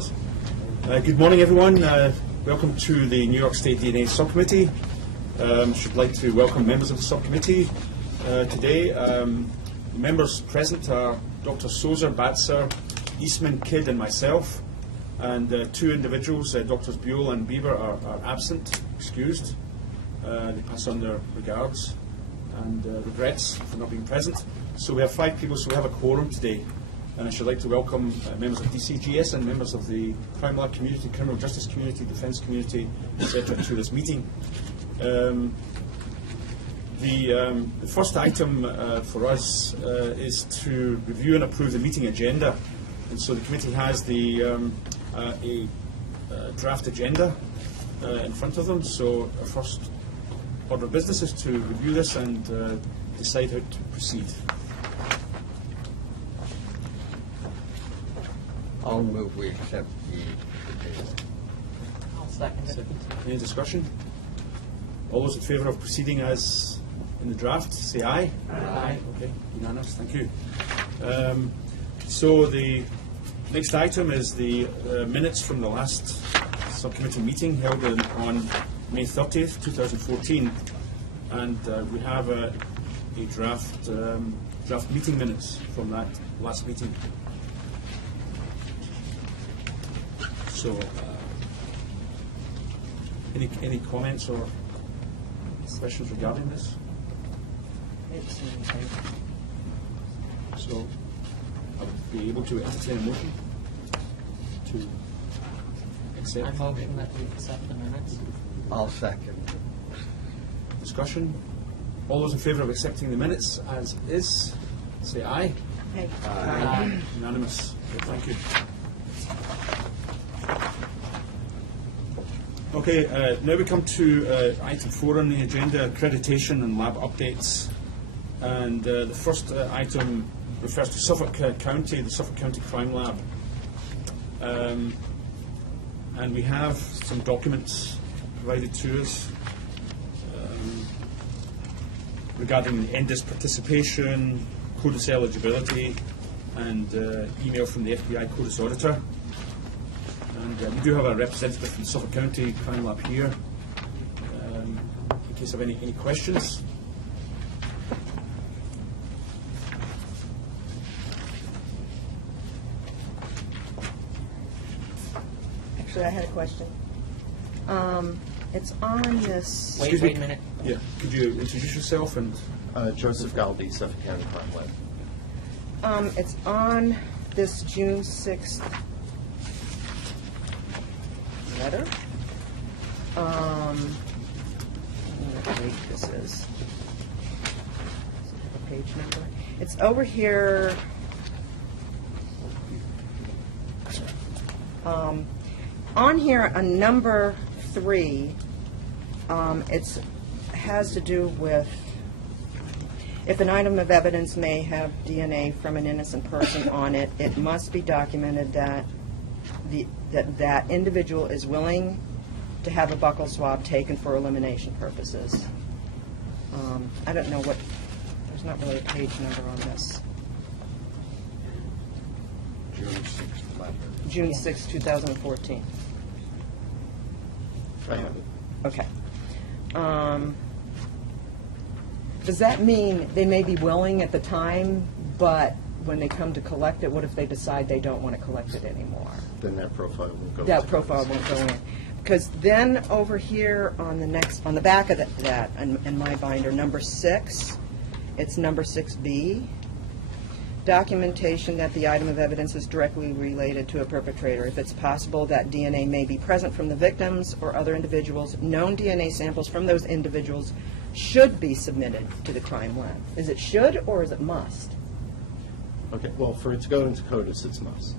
please. Good morning, everyone. Welcome to the New York State DNA Subcommittee. Should like to welcome members of the subcommittee today. Members present are Dr. Sozer, Batzer, Eastman, Kidd, and myself. And two individuals, Drs. Buell and Beaver, are absent, excused. They pass on their regards and regrets for not being present. So we have 5 people, so we have a quorum today. And I should like to welcome members of DCGS and members of the crime law community, criminal justice community, defence community, etc. to this meeting. The first item for us is to review and approve the meeting agenda. And so the committee has a draft agenda in front of them. So our first order of business is to review this and decide how to proceed. I'll move we accept the agenda. I'll second it. Any discussion? All those in favour of proceeding as in the draft, say aye. Aye. Okay, unanimous, thank you. So the next item is the minutes from the last subcommittee meeting held on May 30th, 2014. And we have a draft meeting minutes from that last meeting. So, any comments or questions regarding this? So, I would be able to entertain a motion to accept. I motion that we accept the minutes. I'll second. Discussion. All those in favour of accepting the minutes as is, say aye. Aye. Unanimous. Okay, thank you. Okay, now we come to item 4 on the agenda, accreditation and lab updates. And the first item refers to Suffolk County, the Suffolk County Crime Lab. And we have some documents provided to us regarding NDIS participation, CODIS eligibility, and email from the FBI CODIS auditor. And we do have a representative from Suffolk County Crime Lab here, in case of any questions. Actually, I had a question. It's on this. Excuse Wait me. a minute. Yeah, could you introduce yourself and? Joseph Galdi, Suffolk County Crime Lab. It's on this June 6th letter. I don't know what date this is. A page number. It's over here. On here, on number 3, it has to do with if an item of evidence may have DNA from an innocent person on it, it must be documented that that individual is willing to have a buccal swab taken for elimination purposes. I don't know what, there's not really a page number on this. June 6th letter. June 6, 2014. I have it. Okay. Does that mean they may be willing at the time, but when they come to collect it, what if they decide they don't want to collect it anymore? Then that profile will go. That profile won't go in. Because then over here on the back of that, in my binder, number 6, it's number 6B. Documentation that the item of evidence is directly related to a perpetrator. If it's possible that DNA may be present from the victims or other individuals, known DNA samples from those individuals should be submitted to the crime lab. Is it should or is it must? Okay, well, for it to go into CODIS, it's must.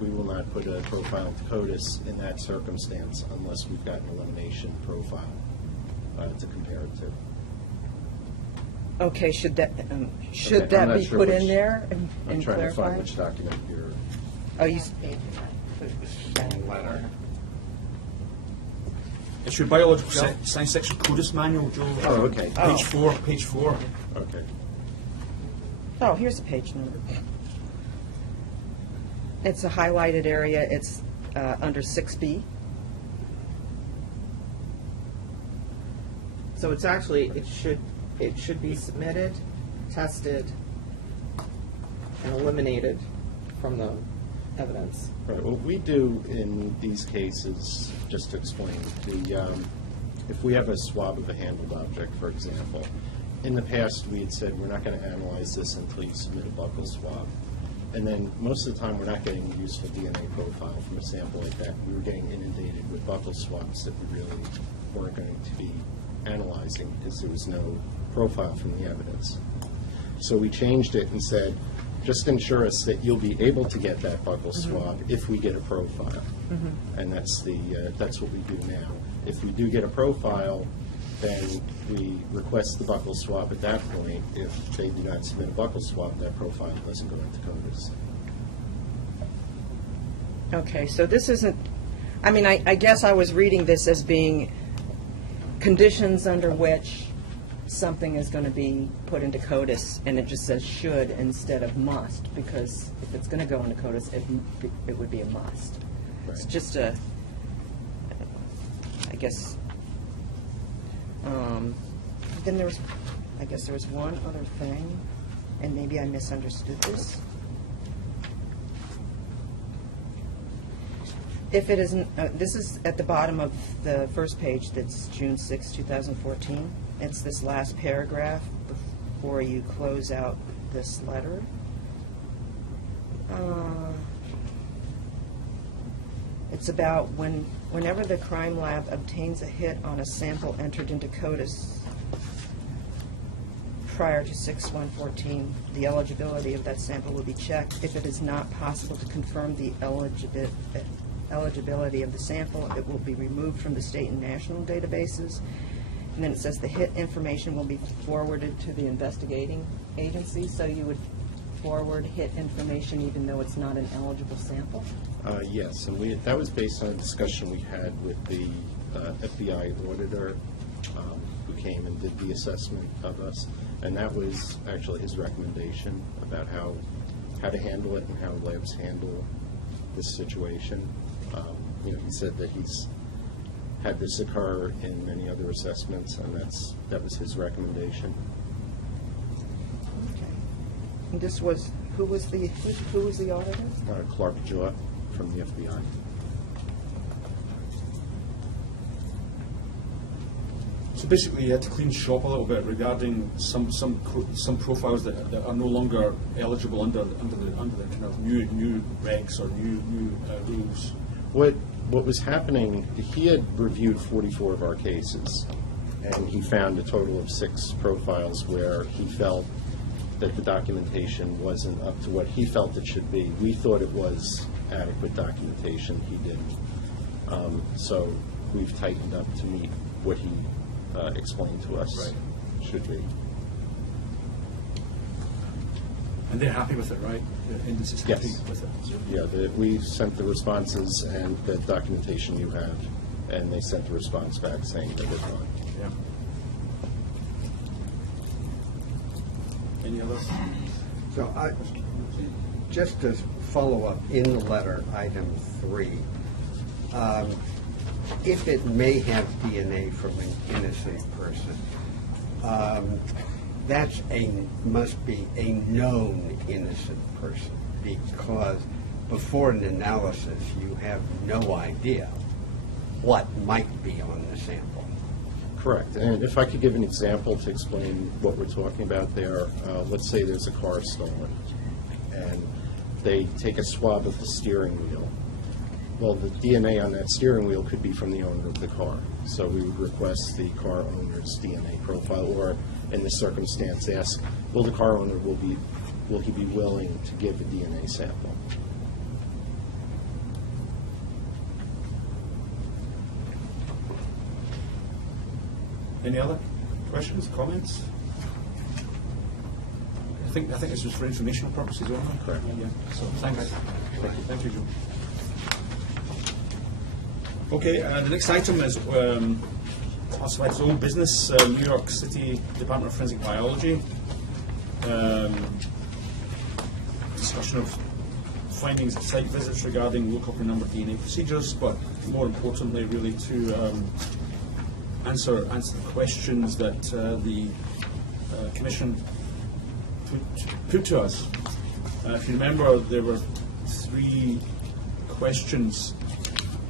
We will not put a profile into CODIS in that circumstance unless we've got an elimination profile to compare it to. Okay, should that I'm be not sure put which- in there I'm and trying to clarified? find which document you're. Oh, you. Letter. It's your biological science section CODIS manual, Joe. Oh, okay. Page 4. Okay. Oh, here's the page number. It's a highlighted area. It's under 6B. So it's actually, it should be submitted, tested, and eliminated from the evidence. Right, what we do in these cases, just to explain, if we have a swab of a handled object, for example, in the past we had said we're not going to analyze this until you submit a buccal swab. And then most of the time we're not getting a useful DNA profile from a sample like that. We were getting inundated with buccal swabs that we really weren't going to be analyzing because there was no profile from the evidence. So we changed it and said, just ensure us that you'll be able to get that buccal swab if we get a profile. And that's what we do now. If we do get a profile, then we request the buccal swab at that point. If they do not submit a buccal swab, that profile doesn't go into CODIS. Okay, so this isn't, I mean, I guess I was reading this as being conditions under which something is going to be put into CODIS, and it just says should instead of must, because if it's going to go into CODIS, it would be a must. It's Right. just a, I guess, then there was, I guess there was one other thing, and maybe I misunderstood this. If it isn't, this is at the bottom of the first page, that's June 6, 2014. It's this last paragraph before you close out this letter. It's about whenever the crime lab obtains a hit on a sample entered into CODIS prior to 6/1/14, the eligibility of that sample will be checked. If it is not possible to confirm the eligibility of the sample, it will be removed from the state and national databases. And then it says the hit information will be forwarded to the investigating agency, so you would forward hit information even though it's not an eligible sample? Yes, and that was based on a discussion we had with the FBI auditor who came and did the assessment of us, and that was actually his recommendation about how to handle it and how labs handle this situation. He said that he's had this occur in many other assessments, and that was his recommendation. Okay. And this was, who was the auditor? Clark Jewett from the FBI. So basically, you had to clean shop a little bit regarding some profiles that are no longer eligible under the kind of new regs or new rules. What was happening? He had reviewed 44 of our cases, and he found a total of 6 profiles where he felt that the documentation wasn't up to what he felt it should be. We thought it was adequate documentation. He didn't. So we've tightened up to meet what he explained to us should be. And they're happy with it, right? The industry's happy Yes. with it. Yeah, we sent the responses and the documentation you have, and they sent the response back saying that they're fine. Yeah. Any others? So just to follow up in the letter, item 3, if it may have DNA from an innocent person, that's must be a known innocent person, because before an analysis you have no idea what might be on the sample. Correct. And if I could give an example to explain what we're talking about there, let's say there's a car stolen, and they take a swab of the steering wheel. Well, the DNA on that steering wheel could be from the owner of the car. So we would request the car owner's DNA profile, or in this circumstance ask, will the car owner, will he be willing to give a DNA sample? Any other questions, comments? I think this was for informational purposes only. Correct. Yeah. So thanks. Thank you, Joe. Okay, the next item is classified as old business, New York City Department of Forensic Biology. Discussion of findings at site visits regarding low copy number DNA procedures, but more importantly, really to answer the questions that the Commission put to us. If you remember, there were 3 questions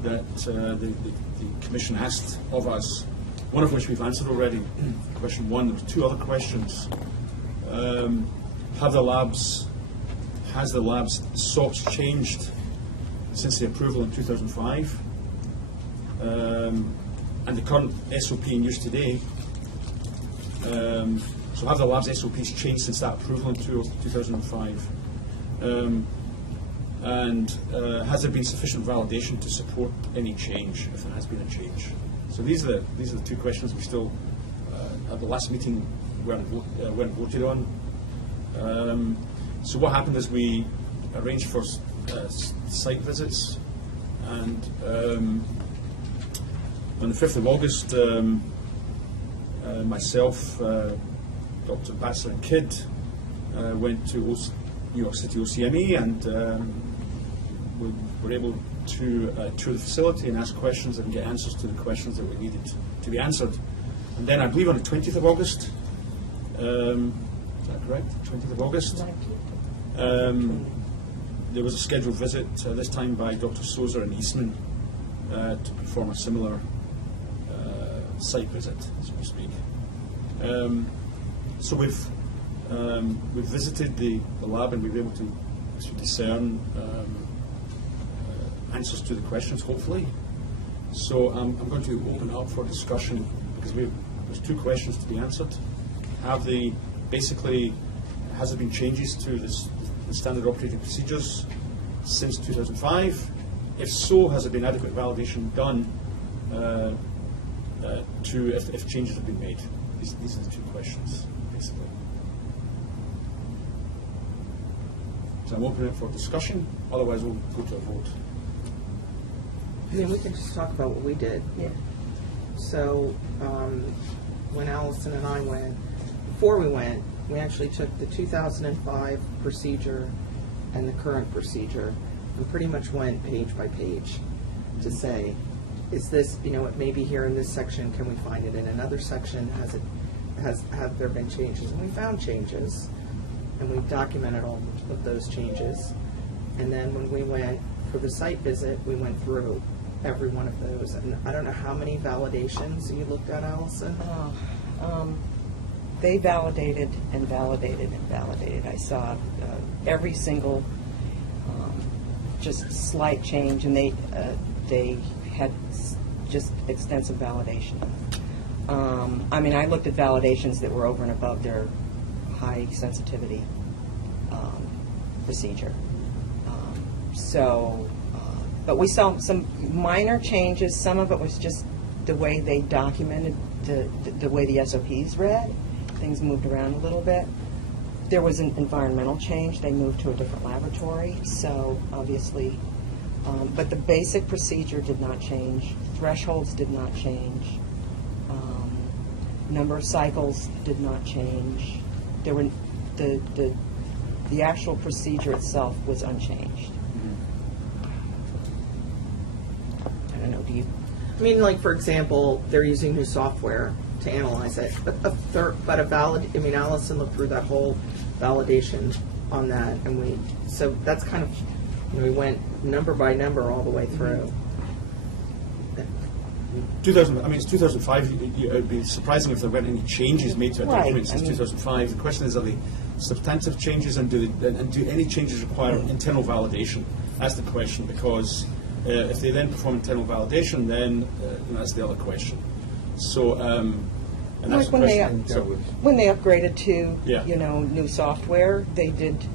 that the Commission asked of us, one of which we've answered already. Question 1. There were 2 other questions. Has the lab's SOPs changed since the approval in 2005? And the current SOP in use today. So have the lab's SOPs changed since that approval in 2005? And has there been sufficient validation to support any change, if there has been a change? So these are the 2 questions we still, at the last meeting, weren't voted on. So what happened is we arranged for site visits, and on the 5th of August, myself, Dr. Batzer and Kidd went to New York City OCME, and we were able to tour the facility and ask questions and get answers to the questions that we needed to be answered. And then I believe on the 20th of August, is that correct? 20th of August? There was a scheduled visit, this time by Dr. Sozer and Eastman, to perform a similar site visit, so to speak. So we've visited the lab, and we've been able to discern answers to the questions, hopefully. So I'm going to open it up for discussion, because there's 2 questions to be answered. Has there been changes to the standard operating procedures since 2005? If so, has there been adequate validation done if changes have been made? These are the 2 questions, basically. So I'm opening it for discussion. Otherwise, we'll go to a vote. I mean, we can just talk about what we did. Yeah. So when Allison and I went, before we went, we actually took the 2005 procedure and the current procedure and pretty much went page by page to say, is this, it may be here in this section, can we find it in another section? Have there been changes? And we found changes, and we documented all of those changes. And then when we went for the site visit, we went through every one of those. And I don't know how many validations you looked at, Allison? They validated and validated and validated. I saw every single just slight change, and they had just extensive validation. I mean, I looked at validations that were over and above their high sensitivity procedure. But we saw some minor changes. Some of it was just the way they documented the way the SOPs read. Things moved around a little bit. There was an environmental change. They moved to a different laboratory, so obviously, but the basic procedure did not change. Thresholds did not change. Number of cycles did not change. There were the actual procedure itself was unchanged. I don't know. Do you? I mean, like, for example, they're using new software to analyze it, but Allison looked through that whole validation on that, and so that's kind of, we went number by number all the way through. 2000. I mean, it's 2005. It would be surprising if there weren't any changes made to a document since 2005. The question is, are they substantive changes, and do any changes require internal validation? That's the question, because if they then perform internal validation, then that's the other question. So, and that's Like when they upgraded to new software, they did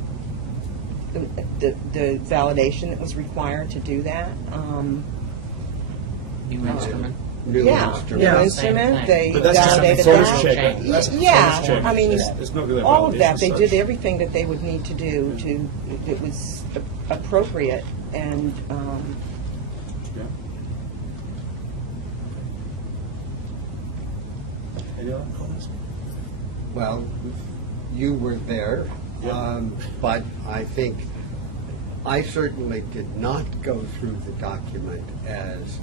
the validation that was required to do that. New instrument. New New instrument. instrument. They But that's just a validated performance that. check. That's a Yeah, performance check. I mean, It's not really a all of that. validation They as did such. everything that they would need to do it was appropriate, and Yeah. Any other comments? Well, you were there, Yeah. but I think I certainly did not go through the document as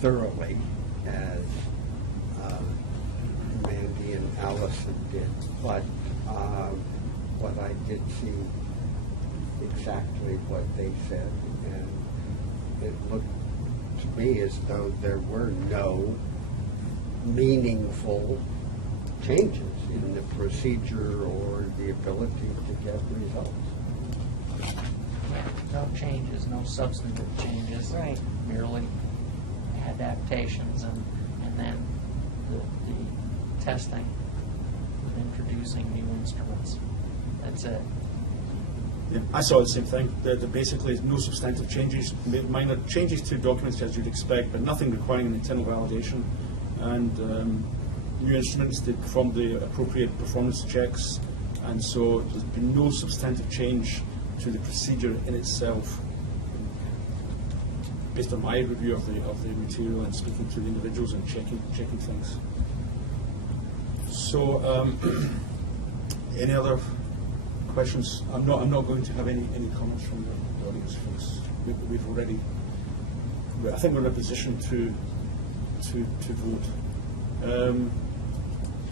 thoroughly as Mandy and Allison did, but what I did see exactly what they said, and it looked to me as though there were no meaningful changes in the procedure or the ability to get results. No changes, no substantive changes. Right. Merely adaptations and then the testing with introducing new instruments. That's it. Yeah, I saw the same thing. There basically no substantive changes, minor changes to documents as you'd expect, but nothing requiring an internal validation. And new instruments to perform the appropriate performance checks. And so there's been no substantive change to the procedure in itself, based on my review of the material and speaking to the individuals and checking things. So, any other questions? I'm not going to have any comments from the audience for this. We've already. I think we're in a position to vote.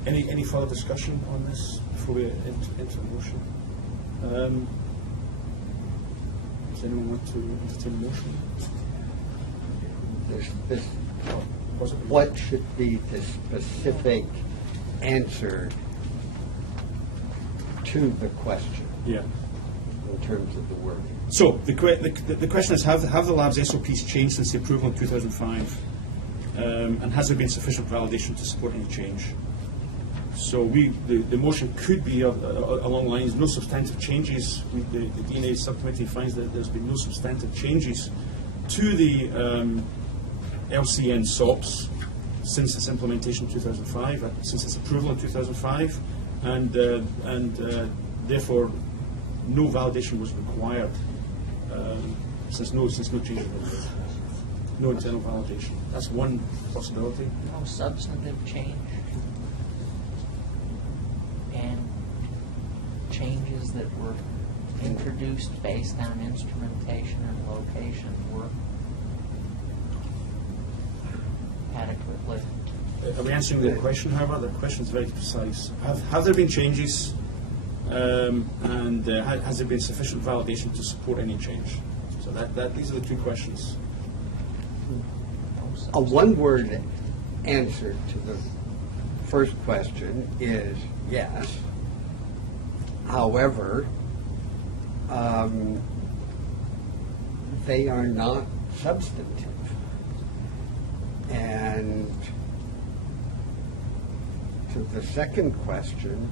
Any further discussion on this before we enter the motion? Does anyone want to entertain a motion? What should be the specific answer to the question? Yeah. In terms of the wording. So the question is: Have the lab's SOPs changed since the approval in 2005? And has there been sufficient validation to support any change? So the motion could be along lines, no substantive changes. The DNA subcommittee finds that there's been no substantive changes to the LCN SOPs since its implementation in 2005, since its approval in 2005, and therefore no validation was required since no changes were made. No internal validation. That's one possibility. No substantive change. And changes that were introduced based on instrumentation and location were adequately. Are we answering the question, however? The question is very precise. Have there been changes, and has there been sufficient validation to support any change? So these are the two questions. A one-word answer to the first question is yes. However, they are not substantive. And to the second question,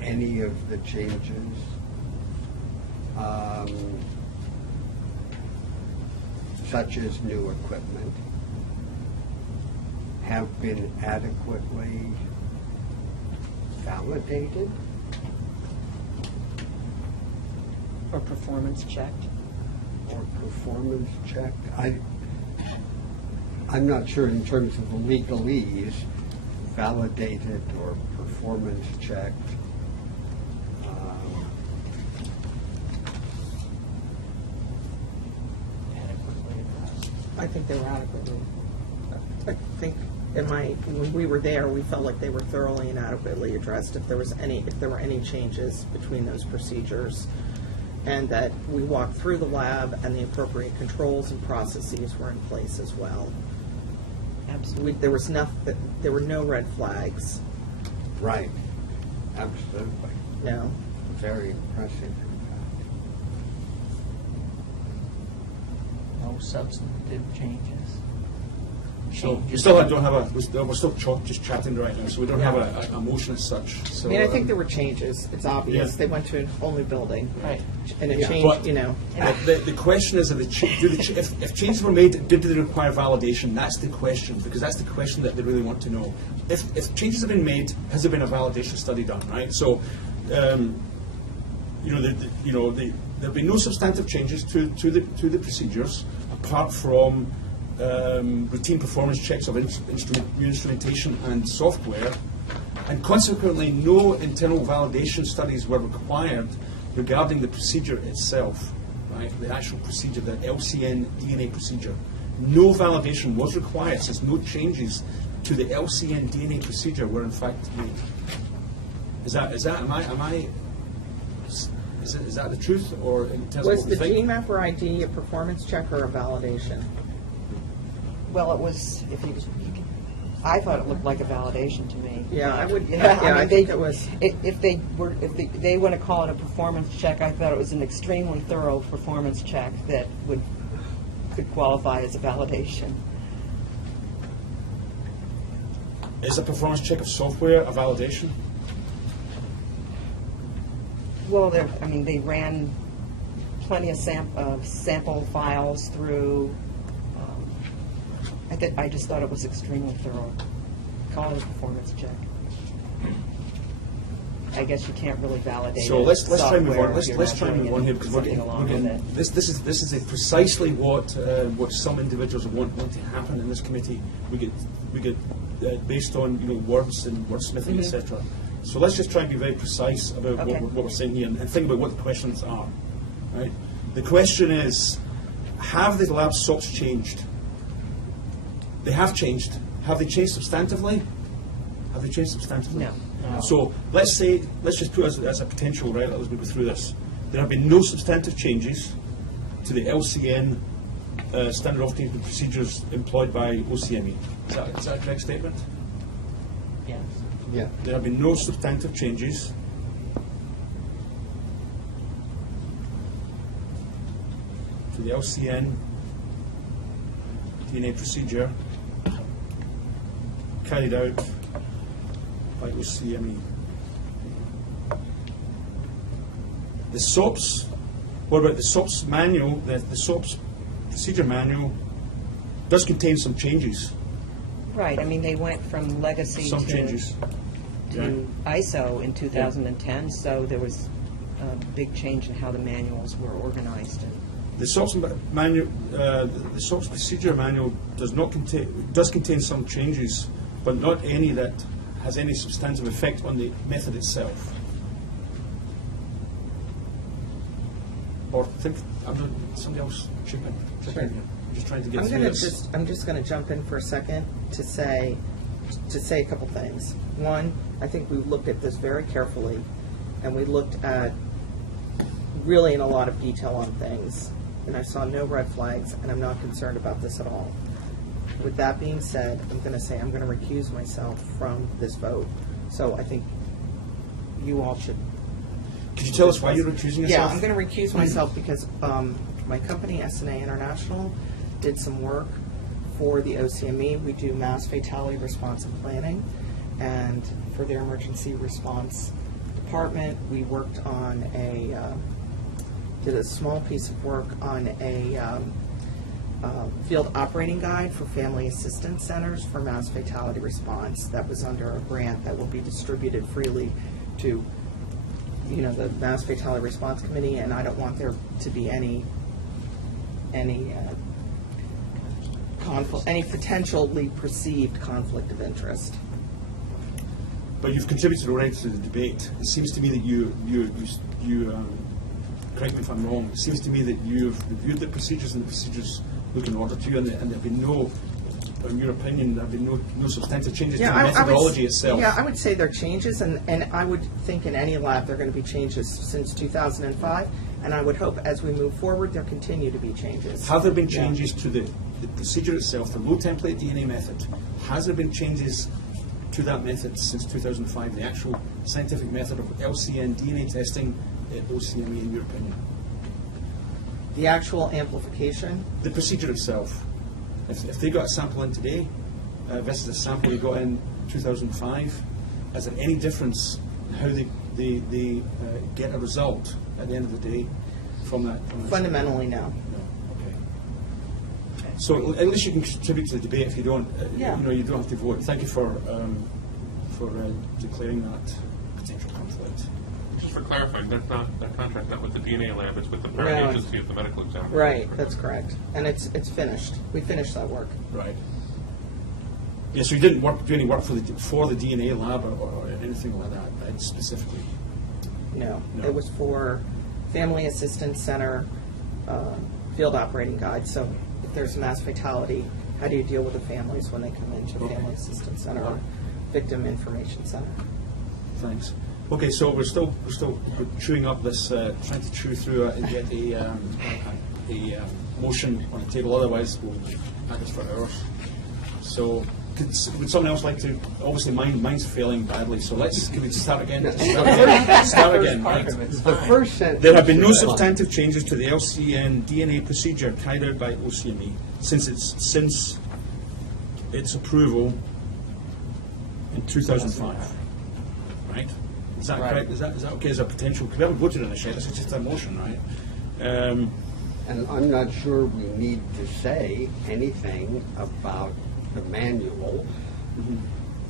any of the changes such as new equipment have been adequately validated Or performance checked? or performance checked. I'm not sure in terms of the legalese, validated or performance checked. Adequately addressed. I think they were adequately. I think when we were there, we felt like they were thoroughly and adequately addressed if there were any changes between those procedures, and that we walked through the lab and the appropriate controls and processes were in place as well. Absolutely. There were no red flags. Right. Absolutely. No. Very impressive, in No substantive changes. So we Changes still that- don't have we're still just chatting right now, so we don't have a motion as such. So, I mean, I think there were changes. It's obvious. Yeah. They went to a whole new building. Right. And it Yeah. changed, But- you know. The question is, if changes were made, did they require validation? That's the question, because that's the question that they really want to know. If changes have been made, has there been a validation study done? Right. So, there've been no substantive changes to the procedures apart from routine performance checks of new instrumentation and software, and consequently, no internal validation studies were required regarding the procedure itself, right, the actual procedure, the LCN DNA procedure, no validation was required, since no changes to the LCN DNA procedure were in fact made. Is that the truth, or in terms Was of the what we think? GMapper ID a performance check or a validation? Well, it was, I thought it looked like a validation to me. Yeah, I would, Yeah, yeah, I mean, think it was. If they want to call it a performance check, I thought it was an extremely thorough performance check that could qualify as a validation. Is a performance check of software a validation? Well, they ran plenty of sample files through. I just thought it was extremely thorough. Call it a performance check. I guess you can't really validate. So let's try and move on. software if you're Let's not try and doing move on here, because we're something getting, along with it. this is precisely what some individuals want to happen in this committee. We get based on words and wordsmithing, etc. So let's just try and be very precise about Okay. what we're saying here, and think about what the questions are. Right? The question is: have the lab SOPs changed? They have changed. Have they changed substantively? Have they changed substantively? No. So let's just put as a potential, right, as we go through this. There have been no substantive changes to the LCN standard operating procedures employed by OCME. Is that a correct statement? Yes. Yeah. There have been no substantive changes to the LCN DNA procedure carried out by OCME. The SOPs, what about the SOPs manual? The SOPs procedure manual does contain some changes. Right, they went from legacy Some to changes. to ISO in 2010, so there was a big change in how the manuals were organized. The SOPs manual, the SOPs procedure manual does contain some changes, but not any that has any substantive effect on the method itself. Or somebody else chip in. Sure. I'm just trying to get I'm through gonna this. I'm just gonna jump in for a second to say a couple things. One, I think we looked at this very carefully, and we looked at really in a lot of detail on things, and I saw no red flags, and I'm not concerned about this at all. With that being said, I'm going to recuse myself from this vote. So I think you all should. Could you tell us why you're recusing yourself? Yeah, I'm going to recuse myself because my company, SNA International, did some work for the OCME. We do mass fatality response and planning, and for their emergency response department, we worked on did a small piece of work on a field operating guide for family assistance centers for mass fatality response. That was under a grant that will be distributed freely to the Mass Fatality Response Committee, and I don't want there to be any conflict, any potentially perceived conflict of interest. But you've contributed already to the debate. It seems to me that you correct me if I'm wrong, it seems to me that you've reviewed the procedures and the procedures look in order to you, and there have been no, in your opinion, there have been no substantive changes to the methodology itself. Yeah, I would say there are changes, and I would think in any lab there are going to be changes since 2005, and I would hope as we move forward there continue to be changes. Have there been changes to the procedure itself, the low template DNA method? Has there been changes to that method since 2005, the actual scientific method of LCN DNA testing at OCME, in your opinion? The actual amplification? The procedure itself. If they got a sample in today versus a sample they got in 2005, is there any difference in how they get a result at the end of the day from that? Fundamentally, no. No. Okay. So at least you can contribute to the debate. If you don't, you don't have to vote. Thank you for declaring that potential conflict. Just for clarifying, that contract not with the DNA lab, it's with the parent agency of the medical examiner. Right, that's correct. And it's finished. We finished that work. Right. Yeah, so you didn't do any work for the DNA lab or anything like that, right, specifically? No, No. it was for Family Assistance Center field operating guide. So if there's a mass fatality, how do you deal with the families when they come into Family Assistance Center or Victim Information Center? Thanks. Okay, so we're still chewing up this, trying to chew through it and get a motion on the table. Otherwise, we'll have this for hours. So, would someone else like to? Obviously, mine's failing badly. So can we start again? Start again. Right? The first sentence. There have been no substantive changes to the LCN DNA procedure carried out by OCME since its approval in 2005. Right? Is that correct? Is that okay? Is there potential? Because we haven't voted on this yet. This is just a motion, right? And I'm not sure we need to say anything about the manual.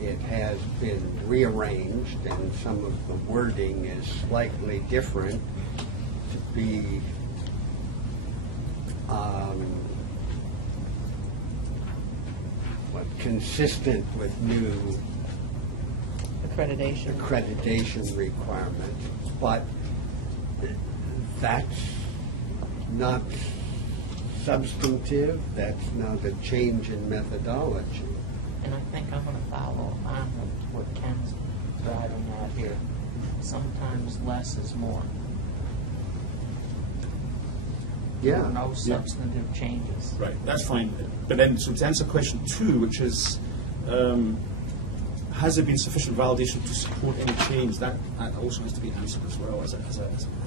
It has been rearranged, and some of the wording is slightly different to be consistent with new accreditation requirements. But that's not substantive. That's not a change in methodology. And I think I'm going to follow on with what Ken's driving at here. Sometimes less is more. Yeah. No substantive changes. Right, that's fine. But then, so to answer question 2, which is, has there been sufficient validation to support any change? That also has to be answered as well.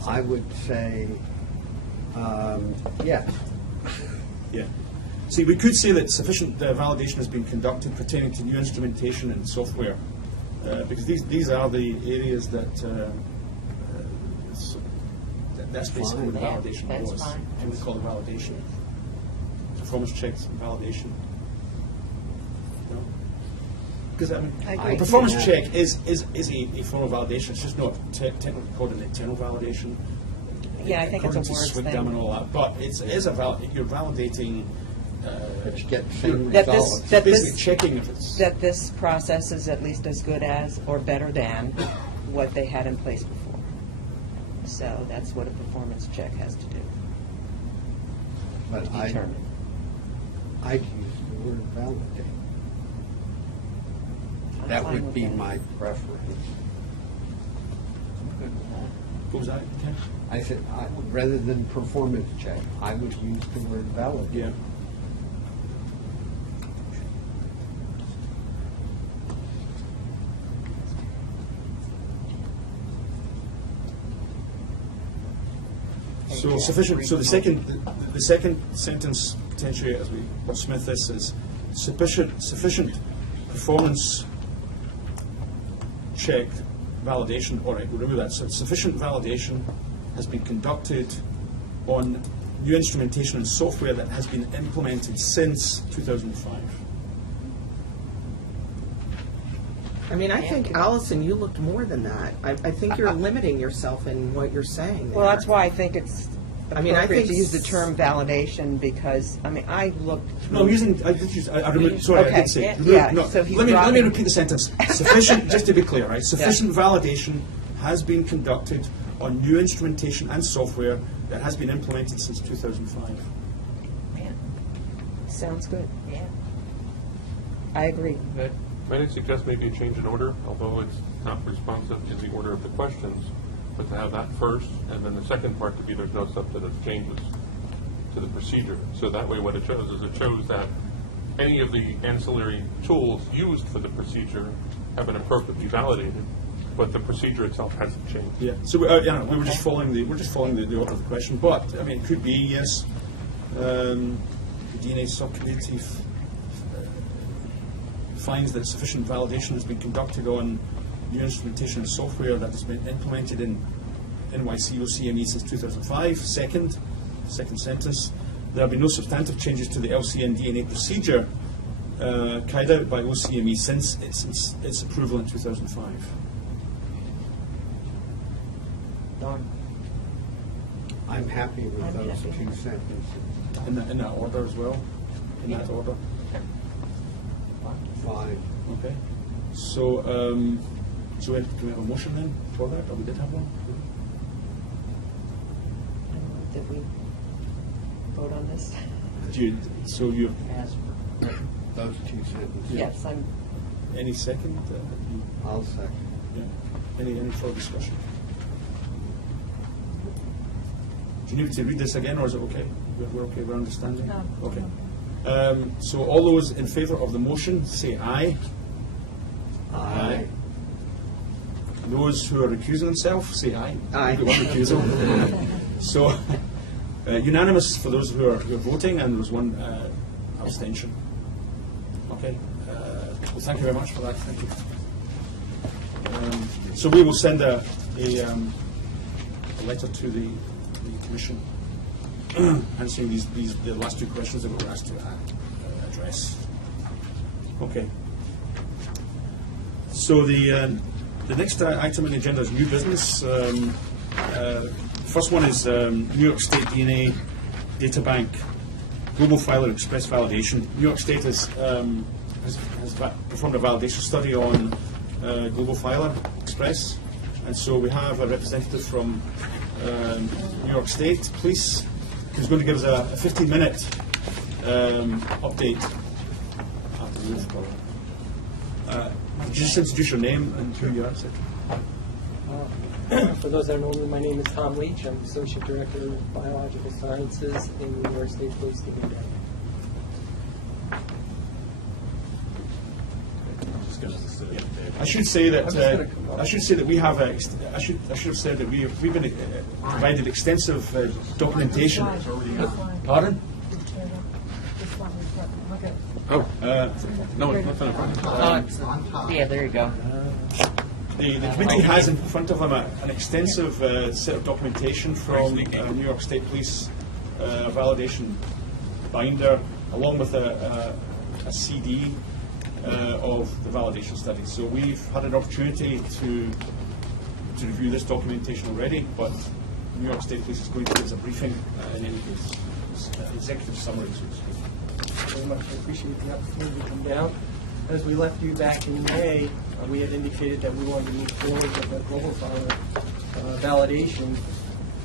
I would say yes. Yeah. See, we could say that sufficient validation has been conducted pertaining to new instrumentation and software, because these are the areas that's basically what the Fine. validation That's was. fine. And we call it validation. Performance checks and validation. Because I agree. a performance check is a form of validation. It's just not technically called an internal validation. Yeah, I think it's a according to words SWGDAM thing. and all that. But you're validating. But you get the same That results. that basically this- checking if it's. That this process is at least as good as or better than what they had in place before. So that's what a performance check has to do. But Determine. I'd use the word validate. I'm That fine would with be that. my preference. I'm good with that. What was that, Ken? I said, rather than performance check, I would use the word validate. Yeah. So sufficient. So the second sentence potentially, as we wordsmith this, is sufficient performance check validation. All right, we'll remove that. So sufficient validation has been conducted on new instrumentation and software that has been implemented since 2005. I mean, I think, Allison, you looked more than that. I think you're limiting yourself in what you're saying there. Well, that's why I think it's I mean, I appropriate think to use the term validation because, I mean, I looked. No, I did use. I removed. Sorry, I Okay, did say. yeah, No, so he's let me dropping- repeat the sentence. Sufficient, just to be clear, right? Sufficient validation has been conducted on new instrumentation and software that has been implemented since 2005. Yeah, Sounds good. yeah, I agree. good. Might I suggest maybe a change in order, although it's not responsive in the order of the questions, but to have that first, and then the second part to be there's no substantive changes to the procedure. So that way what it shows is it shows that any of the ancillary tools used for the procedure have been appropriately validated, but the procedure itself hasn't changed. Yeah. So we were just following the order of the question, but I mean it could be yes. The DNA subcommittee finds that sufficient validation has been conducted on new instrumentation and software that has been implemented in NYC OCME since 2005. Second sentence, there have been no substantive changes to the LCN DNA procedure carried out by OCME since its approval in 2005. Done. I'm happy with I'm those happy. two sentences. In that order as well? In that order? Fine. Okay. So, do we have a motion then for that? Or we did have one? we vote on this? So you, As for, Those two sentences. Yes, I'm, any second? I'll second. Yeah. Any further discussion? Do you need to read this again, or is it okay? We're okay, we're understanding? No. Okay. So all those in favour of the motion, say aye. Aye. Those who are recusing themselves, say aye. Aye. One recusal. So unanimous for those who are voting, and there was one abstention. Okay. Well, thank you very much for that. Thank you. So we will send a letter to the Commission answering the last two questions that we were asked to address. Okay. So the next item on the agenda is new business. First one is New York State DNA Data Bank Global Filer Express Validation. New York State has performed a validation study on Global Filer Express, and so we have a representative from New York State Police who's going to give us a 15-minute update. Could you just introduce your name and who you are, sir? For those that don't know me, my name is Tom Leach. I'm Associate Director of Biological Sciences in the New York State Police Department. I should say that we have I should have said that we've been provided extensive documentation. Pardon? Oh, no, it's not a problem. yeah, there you go. The committee has in front of them an extensive set of documentation from New York State Police validation binder, along with a CD of the validation study. So we've had an opportunity to review this documentation already, but New York State Police is going to give us a briefing in any case, executive summary. Very much. I appreciate the opportunity to come down. As we left you back in May, we had indicated that we wanted to move forward with a global filer validation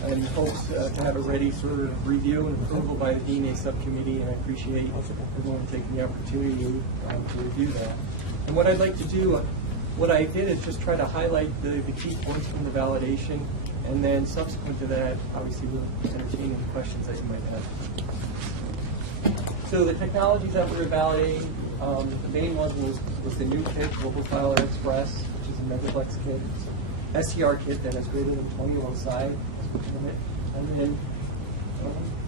in hopes to have it ready for review and approval by the DNA Subcommittee, and I appreciate everyone taking the opportunity to review that. And what I'd like to do, what I did is just try to highlight the key points from the validation, and then subsequent to that, obviously we'll entertain any questions that you might have. So the technologies that we were validating, the main one was the new kit, Global Filer Express, which is a Megaplex kit. It's an STR kit that has greater than 20 loci. And then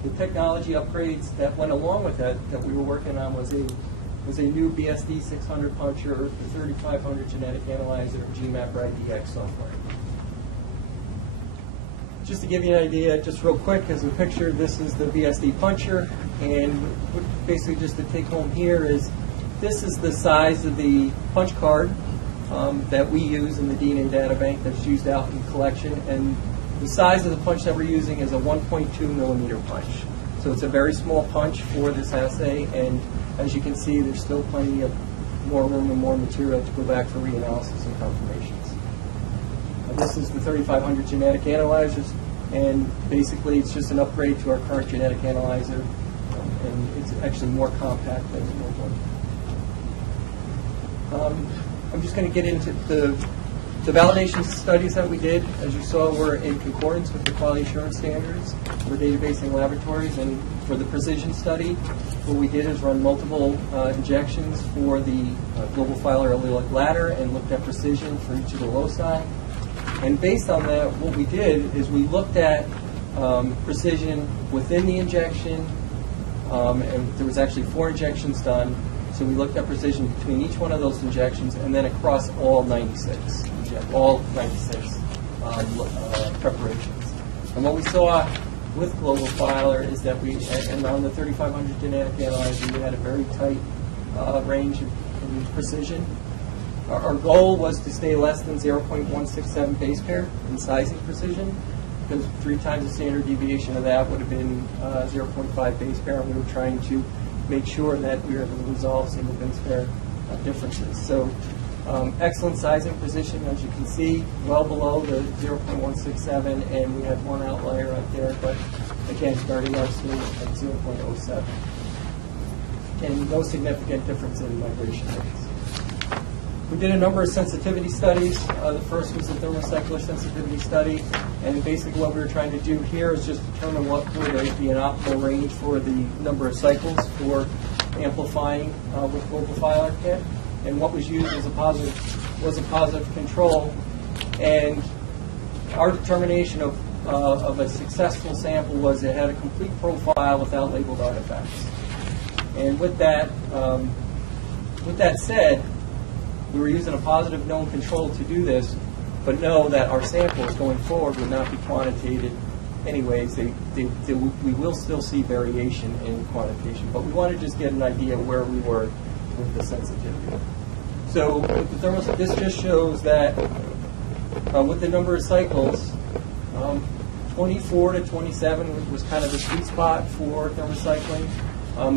the technology upgrades that went along with that we were working on was a new BSD 600 puncher, the 3500 genetic analyzer, GMAP IDX software. Just to give you an idea, just real quick, as a picture, this is the BSD puncher, and basically just to take home here is this is the size of the punch card that we use in the DNA data bank that's used out in collection, and the size of the punch that we're using is a 1.2 millimeter punch. So it's a very small punch for this assay, and as you can see, there's still plenty of more room and more material to go back for reanalysis and confirmations. This is the 3500 genetic analyzers, and basically it's just an upgrade to our current genetic analyzer, and it's actually more compact than the old one. I'm just going to get into the validation studies that we did. As you saw, were in concordance with the quality assurance standards for databasing laboratories, and for the precision study, what we did is run multiple injections for the global filer allelic ladder and looked at precision for each of the loci. And based on that, what we did is we looked at precision within the injection, and there was actually 4 injections done. So we looked at precision between each one of those injections, and then across all 96 preparations. And what we saw with Global Filer is that and on the 3500 genetic analyzer, we had a very tight range in precision. Our goal was to stay less than 0.167 base pair in sizing precision, because 3 times the standard deviation of that would have been 0.5 base pair, and we were trying to make sure that we were able to resolve single base pair differences. So excellent sizing precision, as you can see, well below the 0.167, and we had one outlier right there. But again, starting arsenic at 0.07. And no significant difference in migration rates. We did a number of sensitivity studies. The first was the thermocycler sensitivity study, and basically what we were trying to do here is just determine what would be an optimal range for the number of cycles for amplifying with global file kit, and what was used as a positive control. And our determination of a successful sample was it had a complete profile without labeled artifacts. And with that said, we were using a positive known control to do this, but know that our samples going forward would not be quantitated anyways. We will still see variation in quantitation, but we want to just get an idea of where we were with the sensitivity. So with the this just shows that with the number of cycles, 24 to 27 was kind of the sweet spot for thermocycling.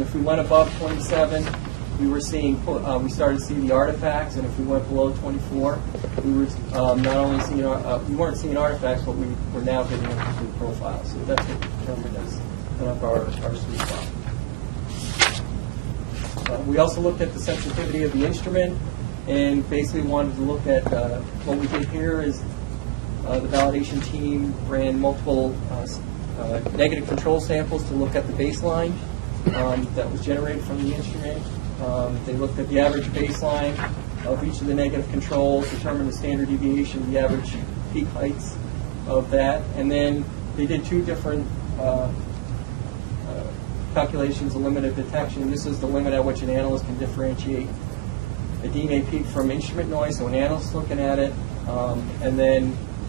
If we went above 27, we started to see the artifacts, and if we went below 24, we were not only seeing we weren't seeing artifacts, but we were now getting a complete profile. So that's what we determined as kind of our sweet spot. We also looked at the sensitivity of the instrument, and basically wanted to look at what we did here is the validation team ran multiple negative control samples to look at the baseline that was generated from the instrument. They looked at the average baseline of each of the negative controls, determined the standard deviation, the average peak heights of that, and then they did two different calculations of limit of detection. This is the limit at which an analyst can differentiate a DNA peak from instrument noise, so an analyst is looking at it,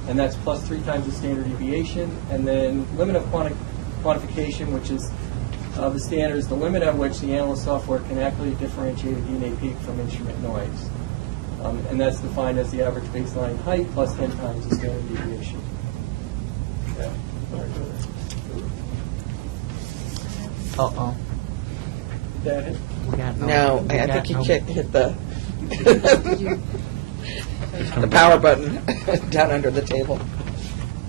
and that's plus 3 times the standard deviation, and then limit of quantification, which is the standard is the limit at which the analyst software can accurately differentiate a DNA peak from instrument noise. And that's defined as the average baseline height plus 10 times the standard deviation. Okay. Uh-oh. Is that it? We got No, we I got think you no- hit the the power button down under the table.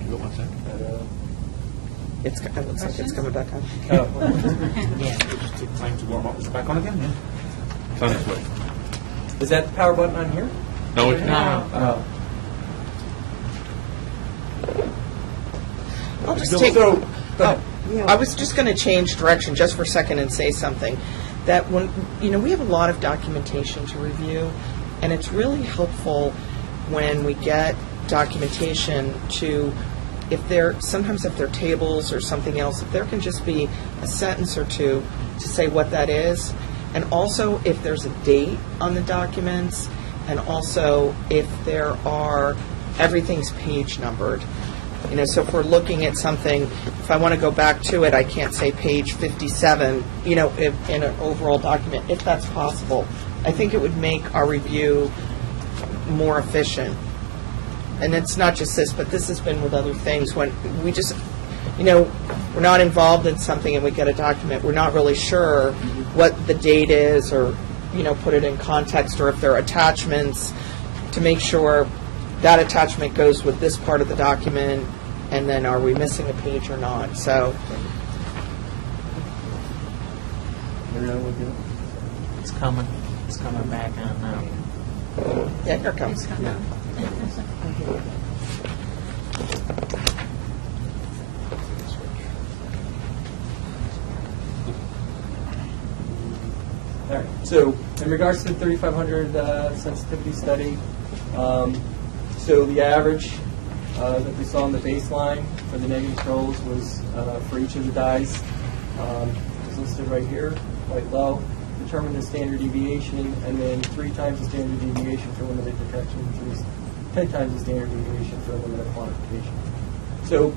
It looks like it's coming back on. Yeah. Just take time to warm up. It's back on again. Yeah. It's on its way. Is that the power button on here? No, it's not. No. I'll just take. I was just going to change direction just for a second and say something. That when we have a lot of documentation to review, and it's really helpful when we get documentation to, if they're tables or something else, if there can just be a sentence or two to say what that is, and also if there's a date on the documents, and also if everything's page numbered. So if we're looking at something, if I want to go back to it, I can't say page 57, if, in an overall document, if that's possible. I think it would make our review more efficient. And it's not just this, but this has been with other things. When we just, we're not involved in something and we get a document, we're not really sure what the date is, or, put it in context, or if there are attachments, to make sure that attachment goes with this part of the document, and then are we missing a page or not? So, It's coming. It's coming back on now. yeah, here it comes. All right. So in regards to the 3500 sensitivity study, so the average that we saw in the baseline for the negative controls was for each of the dyes is listed right here, quite low. Determine the standard deviation, and then 3 times the standard deviation for limited detection, which is 10 times the standard deviation for limited quantification. So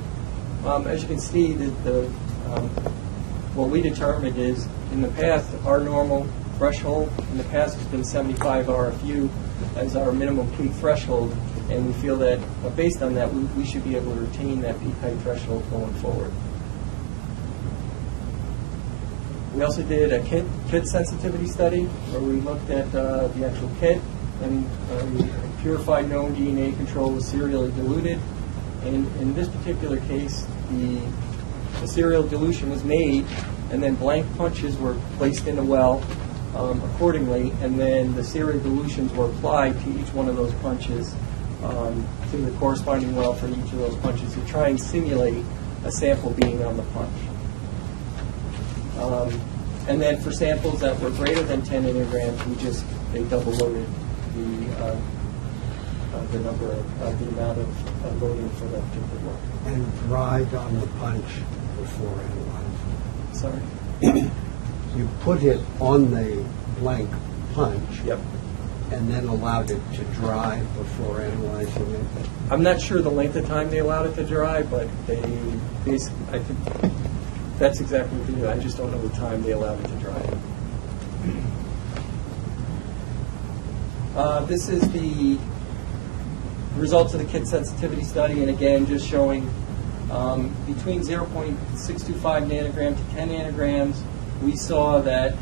as you can see, what we determined is, in the past, our normal threshold in the past has been 75 RFU as our minimum peak threshold, and we feel that based on that, we should be able to retain that peak height threshold going forward. We also did a kit sensitivity study where we looked at the actual kit, and purified known DNA control was serially diluted. And in this particular case, the a serial dilution was made, and then blank punches were placed in the well accordingly, and then the serial dilutions were applied to each one of those punches, to the corresponding well for each of those punches to try and simulate a sample being on the punch. And then for samples that were greater than 10 nanograms, they double loaded the number of the amount of loading for that particular work. And dried on the punch before analyzing. Sorry. You put it on the blank punch. Yep. And then allowed it to dry before analyzing it. I'm not sure the length of time they allowed it to dry, but they basically, I think that's exactly what they did. I just don't know the time they allowed it to dry. This is the results of the kit sensitivity study, and again, just showing between 0.625 nanogram to 10 nanograms, we saw that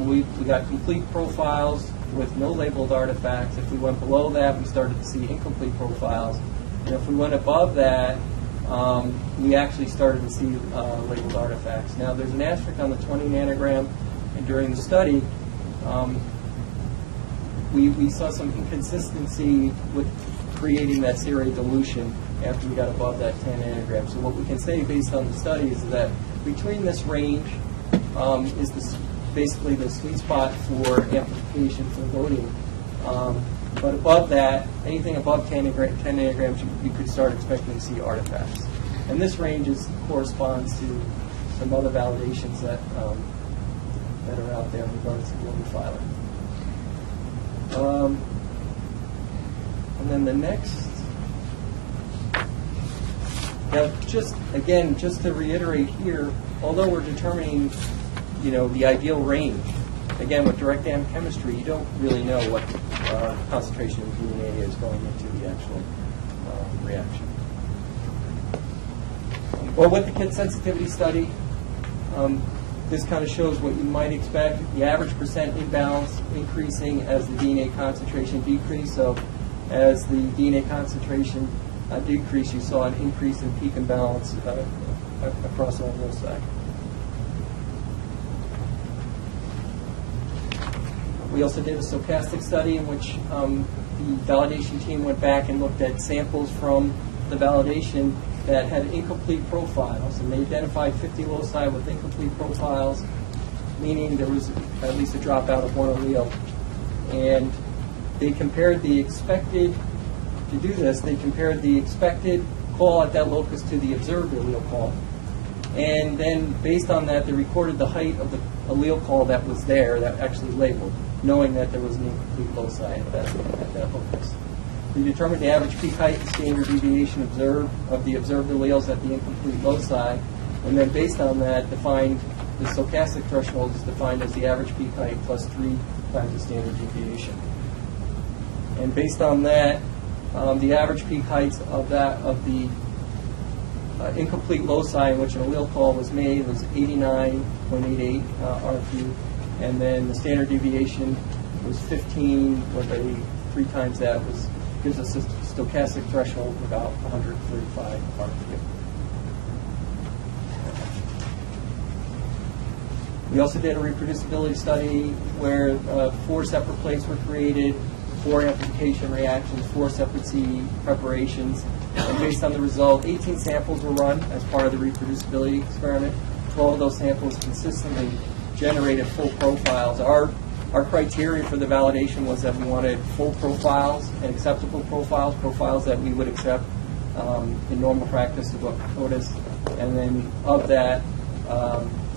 we got complete profiles with no labeled artifacts. If we went below that, we started to see incomplete profiles. And if we went above that, we actually started to see labeled artifacts. Now, there's an asterisk on the 20 nanogram, and during the study, we saw some inconsistency with creating that serial dilution after we got above that 10 nanogram. So what we can say based on the study is that between this range is basically the sweet spot for amplification for loading. But above that, anything above 10 nanograms, you could start expecting to see artifacts. And this range corresponds to some other validations that are out there in regards to global filing. And then the next, now just to reiterate here, although we're determining, the ideal range, again, with direct AM chemistry, you don't really know what concentration of DNA is going into the actual reaction. Well, with the kit sensitivity study, this kind of shows what you might expect. The average percent imbalance increasing as the DNA concentration decreased. So as the DNA concentration decreased, you saw an increase in peak imbalance across all loci. We also did a stochastic study in which the validation team went back and looked at samples from the validation that had incomplete profiles, and they identified 50 loci with incomplete profiles, meaning there was at least a dropout of one allele. And they compared the expected, to do this, they compared the expected call at that locus to the observed allele call. And then based on that, they recorded the height of the allele call that was there, that actually labeled, knowing that there was an incomplete loci at that locus. We determined the average peak height and standard deviation observed of the observed alleles at the incomplete loci, and then based on that, defined the stochastic threshold is defined as the average peak height plus 3 times the standard deviation. And based on that, the average peak heights of the incomplete loci in which an allele call was made was 89.88 RFU, and then the standard deviation was 15, where 3 times that gives us a stochastic threshold of about 135 RFU. We also did a reproducibility study where 4 separate plates were created, 4 amplification reactions, 4 separate C preparations, and based on the result, 18 samples were run as part of the reproducibility experiment. 12 of those samples consistently generated full profiles. Our criteria for the validation was that we wanted full profiles and acceptable profiles, profiles that we would accept in normal practice of Concordance, and then of that,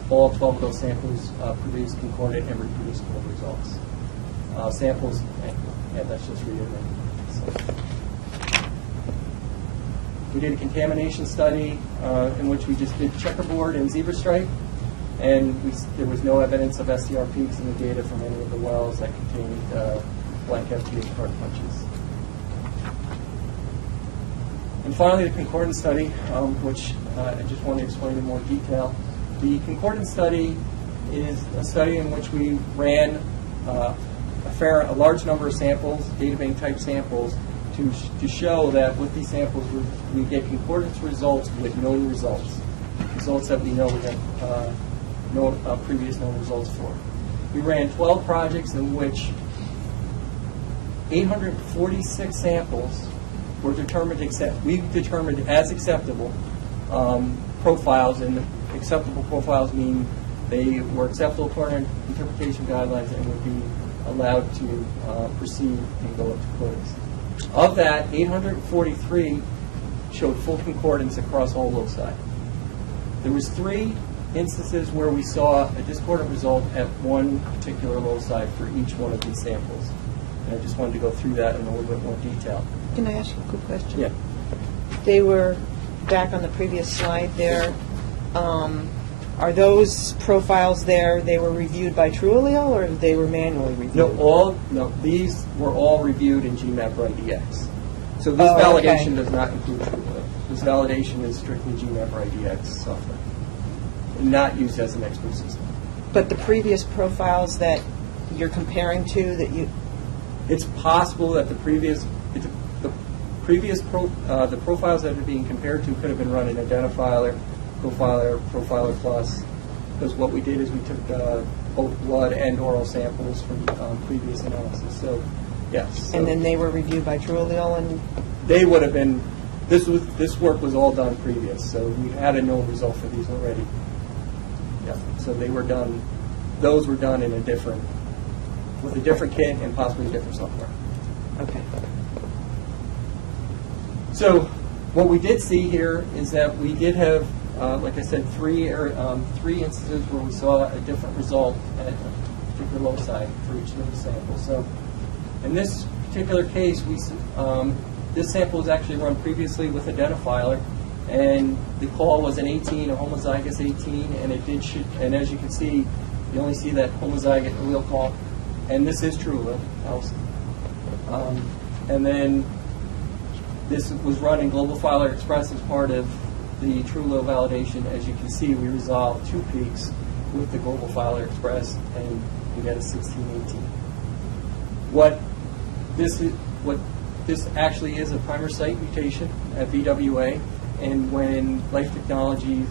all 12 of those samples produced concordant and reproducible results. Samples, and that's just reiterating. So. We did a contamination study in which we just did checkerboard and zebra stripe, and there was no evidence of SCR peaks in the data from any of the wells that contained blank FTH card punches. And finally, the Concordance Study, which I just want to explain in more detail. The Concordance Study is a study in which we ran a large number of samples, databank type samples, to show that with these samples we get concordance results with known results. results that we know we have previous known results for. We ran 12 projects in which 846 samples were determined as acceptable profiles, and acceptable profiles mean they were acceptable for our interpretation guidelines and would be allowed to proceed and go up to quotas. Of that, 843 showed full concordance across all loci. There was 3 instances where we saw a discordant result at one particular loci for each one of these samples. And I just wanted to go through that in a little bit more detail. Can I ask you a quick question? Yeah. They were back on the previous slide there. Are those profiles there, they were reviewed by TrueAllele or they were manually reviewed? These were all reviewed in GMAP IDX. So this Oh, okay. validation does not include TrueAllele. This validation is strictly GMAP IDX software, not used as an expert system. But the previous profiles that you're comparing to, that you, It's possible that the profiles that are being compared to could have been run in Identifiler, Profiler Plus, because what we did is we took both blood and oral samples from previous analysis. So, yes. and then they were reviewed by TrueAllele, and They would have been. This work was all done previous, so we had a known result for these already. Yeah. So they were done. Those were done in with a different kit and possibly a different software. okay. So what we did see here is that we did have, like I said, three instances where we saw a different result at a particular loci for each of the samples. So in this particular case, this sample was actually run previously with Identifiler, and the call was an 18, a homozygous 18, and it did and as you can see, you only see that homozygous allele call, and this is TrueAllele, Allison. And then this was run in Global Filer Express as part of the TrueAllele validation. As you can see, we resolved 2 peaks with the Global Filer Express, and we got a 1618. What this actually is a primer site mutation at VWA, and when Life Technologies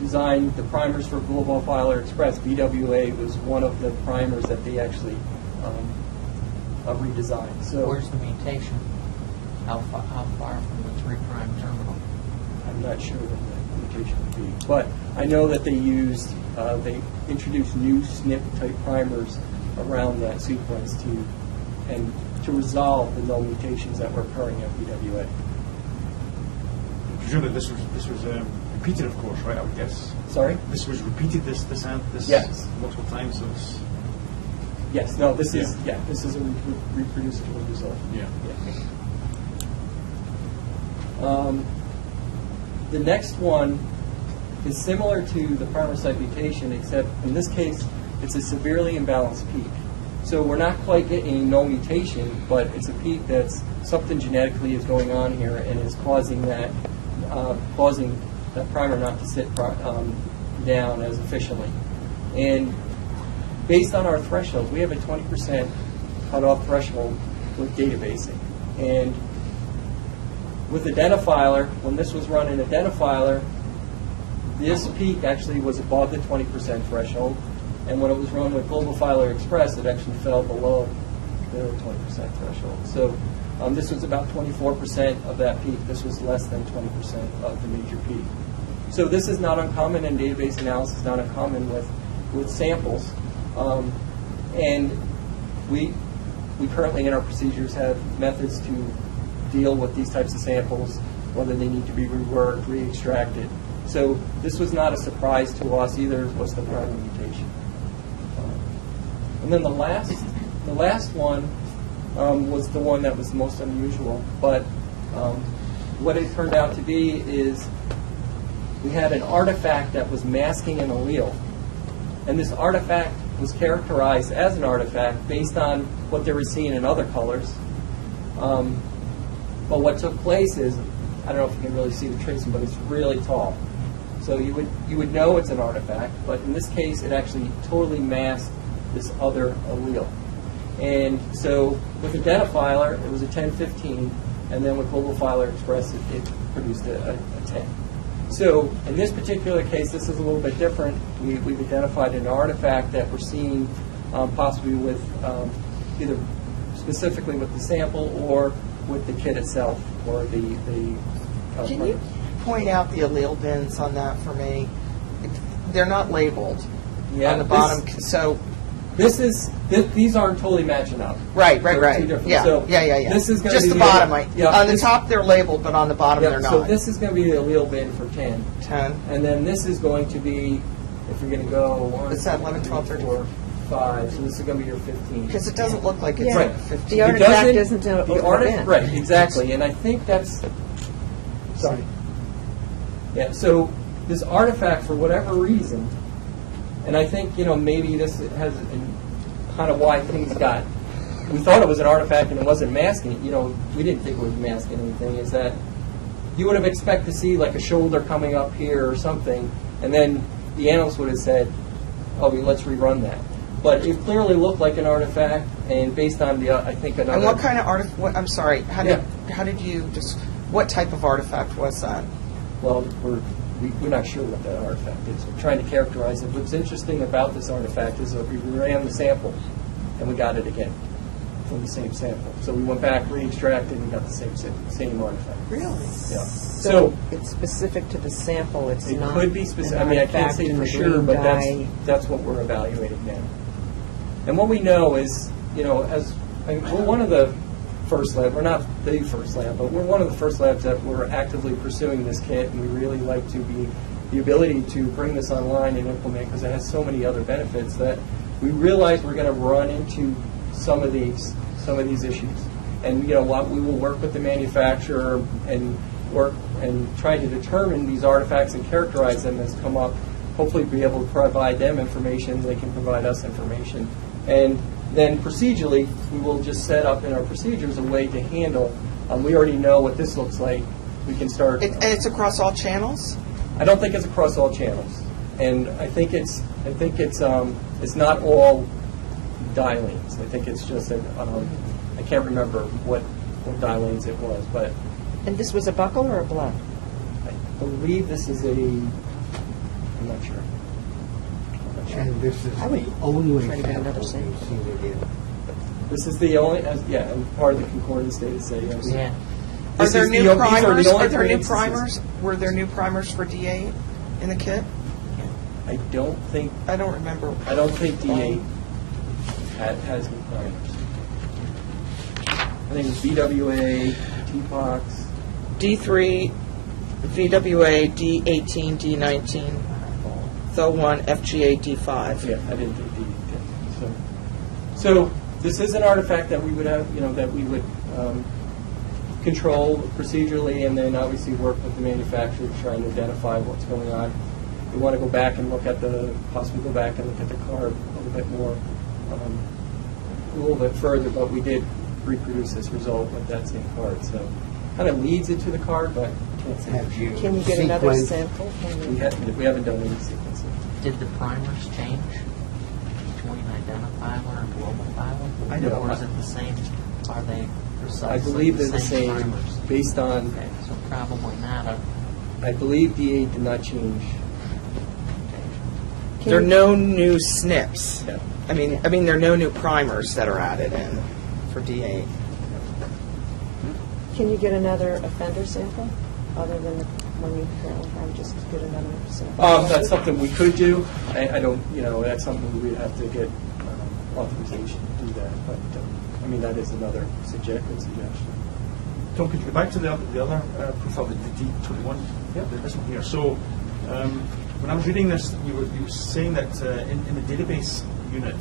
designed the primers for Global Filer Express, VWA was one of the primers that they actually redesigned. So Where's the mutation? How far from the 3' terminal? I'm not sure what the mutation would be, but I know that they introduced new SNP type primers around that sequence to resolve the null mutations that were occurring at VWA. Presumably this was repeated, of course, right? I would guess. Sorry? This was repeated this Yes. multiple times. So it's Yes. No. This is this is a reproducible result. yeah. The next one is similar to the primer site mutation, except in this case, it's a severely imbalanced peak. So we're not quite getting a null mutation, but it's a peak that's something genetically is going on here and is causing that primer not to sit down as efficiently. And based on our thresholds, we have a 20% cutoff threshold with databasing. And with Identifiler, when this was run in Identifiler, this peak actually was above the 20% threshold. And when it was run with Global Filer Express, it actually fell below the 20% threshold. So this was about 24% of that peak. This was less than 20% of the major peak. So this is not uncommon in database analysis, not uncommon with samples. And we currently in our procedures have methods to deal with these types of samples, whether they need to be reworked, re-extracted. So this was not a surprise to us either, was the primer mutation. And then the last one was the one that was the most unusual. But what it turned out to be is we had an artifact that was masking an allele. And this artifact was characterized as an artifact based on what they were seeing in other colors. But what took place is, I don't know if you can really see the tracing, but it's really tall. So you would know it's an artifact, but in this case, it actually totally masked this other allele. And so with Identifiler, it was a 10-15, and then with Global Filer Express, it produced a 10. So in this particular case, this is a little bit different. We've identified an artifact that we're seeing possibly with either specifically with the sample or with the kit itself or the Can you point out the allele bins on that for me? They're not labeled on the bottom, so. These aren't totally matching up. Right. They're two different. Yeah, So yeah. This is going Just to be the bottom. On the this- top, they're labeled, but on the bottom, yeah, they're not. So this is going to be the allele bin for 10. 10. And then this is going to be, if you're going to go 1, What's that, 11, 12, 13? 4, 5. So this is going to be your 15. Because it doesn't look like it's Yeah. Right. 15. The artifact doesn't- isn't a the arti- bin. Right, exactly. And I think that's, sorry. Yeah, so this artifact, for whatever reason, and I think, maybe this has kind of why things got, we thought it was an artifact and it wasn't masking, we didn't think it was masking anything, is that you would have expected to see like a shoulder coming up here or something, and then the analyst would have said, let's rerun that. But it clearly looked like an artifact, and based on the, I think another... And what kind of artifact, I'm sorry, how Yeah. did you just, what type of artifact was that? Well, we're not sure what that artifact is. We're trying to characterize it. What's interesting about this artifact is that we ran the sample, and we got it again from the same sample. So we went back, re-extracted, and we got the same artifact. Really? Yeah. So it's specific to the sample, it's It not could be an specific. I mean, I can't artifact say in for the sure, green but dye. that's what we're evaluating now. And what we know is, we're one of the first lab. We're not the first lab, but we're one of the first labs that we're actively pursuing this kit, and we really like to be the ability to bring this online and implement because it has so many other benefits that we realize we're going to run into some of these issues. And what we will work with the manufacturer and work and try to determine these artifacts and characterize them as come up. Hopefully, be able to provide them information. They can provide us information, and then procedurally, we will just set up in our procedures a way to handle. We already know what this looks like. We can start. And it's across all channels? I don't think it's across all channels, and I think it's not all die lanes. I think it's just that I can't remember what die lanes it was, but And this was a buckle or a block? I believe this is I'm not sure. And this is I would the only try to get another sample you've sample. seen it in. This is the only, and part of the Concordance data set, yes. Yeah. Are This there is the new o- these are the primers? only Are there three new instances. primers? Were there new primers for D8 in the kit? I don't think I don't remember. D8 has new primers. I think it's VWA, TPOX. D3, VWA, D18, D19, THO1, FGA, D5. Yeah, I didn't think D8 did. So this is an artifact that we would have, that we would control procedurally, and then obviously work with the manufacturer to try and identify what's going on. We want to go back and possibly go back and look at the card a little bit more, a little bit further, but we did reproduce this result with that same card. So kind of leads into the card, but can't say Have for you sure. Can you get another sequenced- sample? We haven't done any sequencing. Did the primers change between identifiler and global filer? I don't- Or is it the same? Are they precisely I believe they're the same primers? based on, Okay, so probably not a. I believe D8 did not change. There are no new SNPs. Yeah. I mean, there are no new primers that are added in for D8. Can you get another offender sample, other than the one you currently have, just get another sample? That's something we could do. I don't, that's something we'd have to get authorization to do that. But, that is another suggestion. Tom, could you go back to the other profile, the D21? Yeah. This one here. So, when I was reading this, you were saying that in the database unit,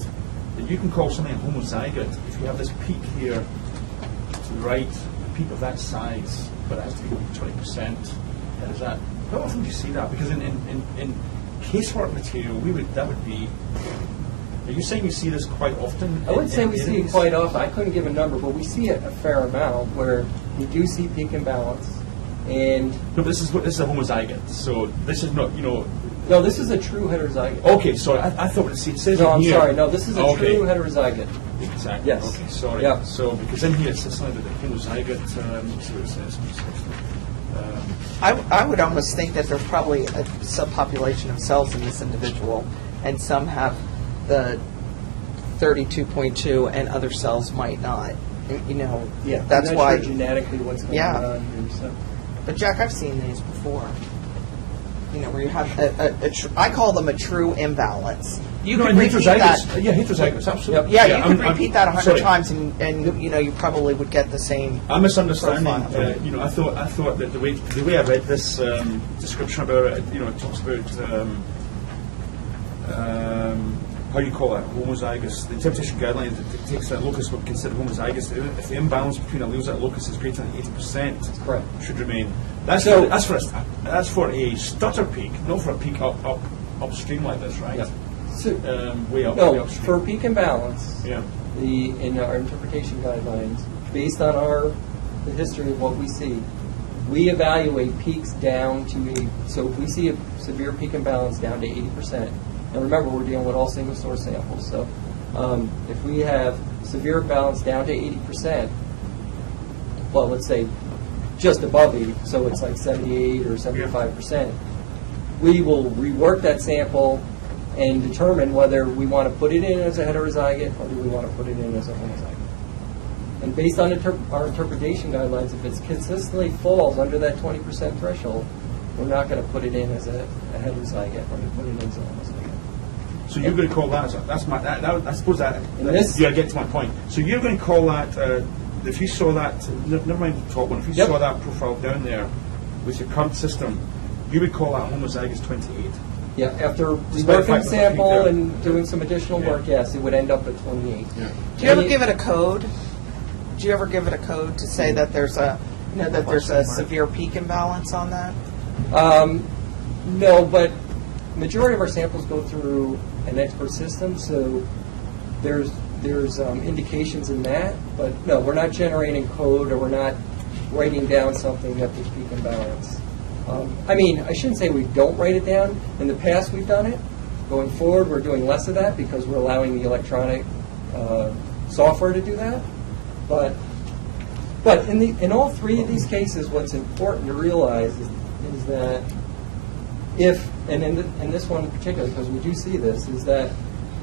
that you can call something a homozygote if you have this peak here to the right, a peak of that size, but it has to be 20%. Is that? How often do you see that? Because in casework material, that would be. Are you saying you see this quite often? I wouldn't say we see it quite often. I couldn't give a number, but we see it a fair amount where we do see peak imbalance. And No, but this is a homozygote. So this is not, no, this is a true heterozygote. Okay, sorry. I thought it says No, in I'm here. sorry. No, this is a Okay. true heterozygote. Exactly. Yes. Okay, sorry. Yeah. So, because in here it says something about the homozygote, let's see what it says. I would almost think that there's probably a subpopulation of cells in this individual, and some have the 32.2 and other cells might not. You know, Yeah, that's I'm not why. sure genetically what's going Yeah. on here. So. But Jack, I've seen these before. You know, where you have I call them a true imbalance. You No, could and repeat that. heterozygous. Yeah, heterozygous, absolutely. Yeah, you I'm- could I'm- repeat that 100 sorry. times, and you know, you probably would get the same. I'm misunderstanding. Profile. You know, I thought that the way I read this description about it, you know, it talks about how you call it, homozygous. The interpretation guidelines it takes a locus would consider homozygous. If the imbalance between alleles at locus is greater than 80%, Correct. should remain. That's So- that's for a stutter peak, not for a peak upstream like this, right? Yeah. So, Way no, upstream. for peak imbalance, Yeah. in our interpretation guidelines, based on the history of what we see, we evaluate peaks down to so if we see a severe peak imbalance down to 80%, and remember we're dealing with all single source samples, so if we have severe imbalance down to 80%, well, let's say just above 80, so it's like 78 or 75%, we will rework that sample and determine whether we want to put it in as a heterozygote or do we want to put it in as a homozygote. And based on our interpretation guidelines, if it consistently falls under that 20% threshold, we're not going to put it in as a heterozygote. We're going to put it in as a homozygote. So you're going to call that, that's my, I suppose that, And this- yeah, I get to my point. So you're going to call that, if you saw that, never mind the top one, if you Yep. saw that profile down there with your current system, you would call that homozygous 28. Yeah, after Despite the reworking fact the that the sample peak there- and doing some additional Yeah. work, yes, it would end up at 28. Yeah. Do you ever give it a code? Do you ever give it a code to say that there's a severe peak imbalance on that? No, but majority of our samples go through an expert system, so there's indications in that, but no, we're not generating code or we're not writing down something that there's peak imbalance. I mean, I shouldn't say we don't write it down. In the past, we've done it. Going forward, we're doing less of that because we're allowing the electronic software to do that. But in all three of these cases, what's important to realize is that if, and in this one in particular, because we do see this, is that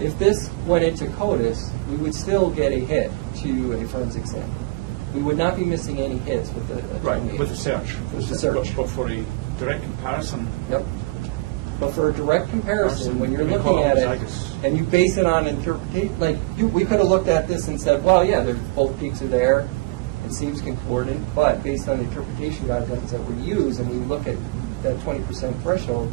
if this went into CODIS, we would still get a hit to a forensic sample. We would not be missing any hits with the Right, with the search. With the search. But for a direct comparison, Yep. But for a direct comparison, when you're we looking call at it, homozygous. and you base it on interpretation, like, we could have looked at this and said, well, yeah, both peaks are there, it seems concordant, but based on the interpretation guidelines that we use, and we look at that 20% threshold,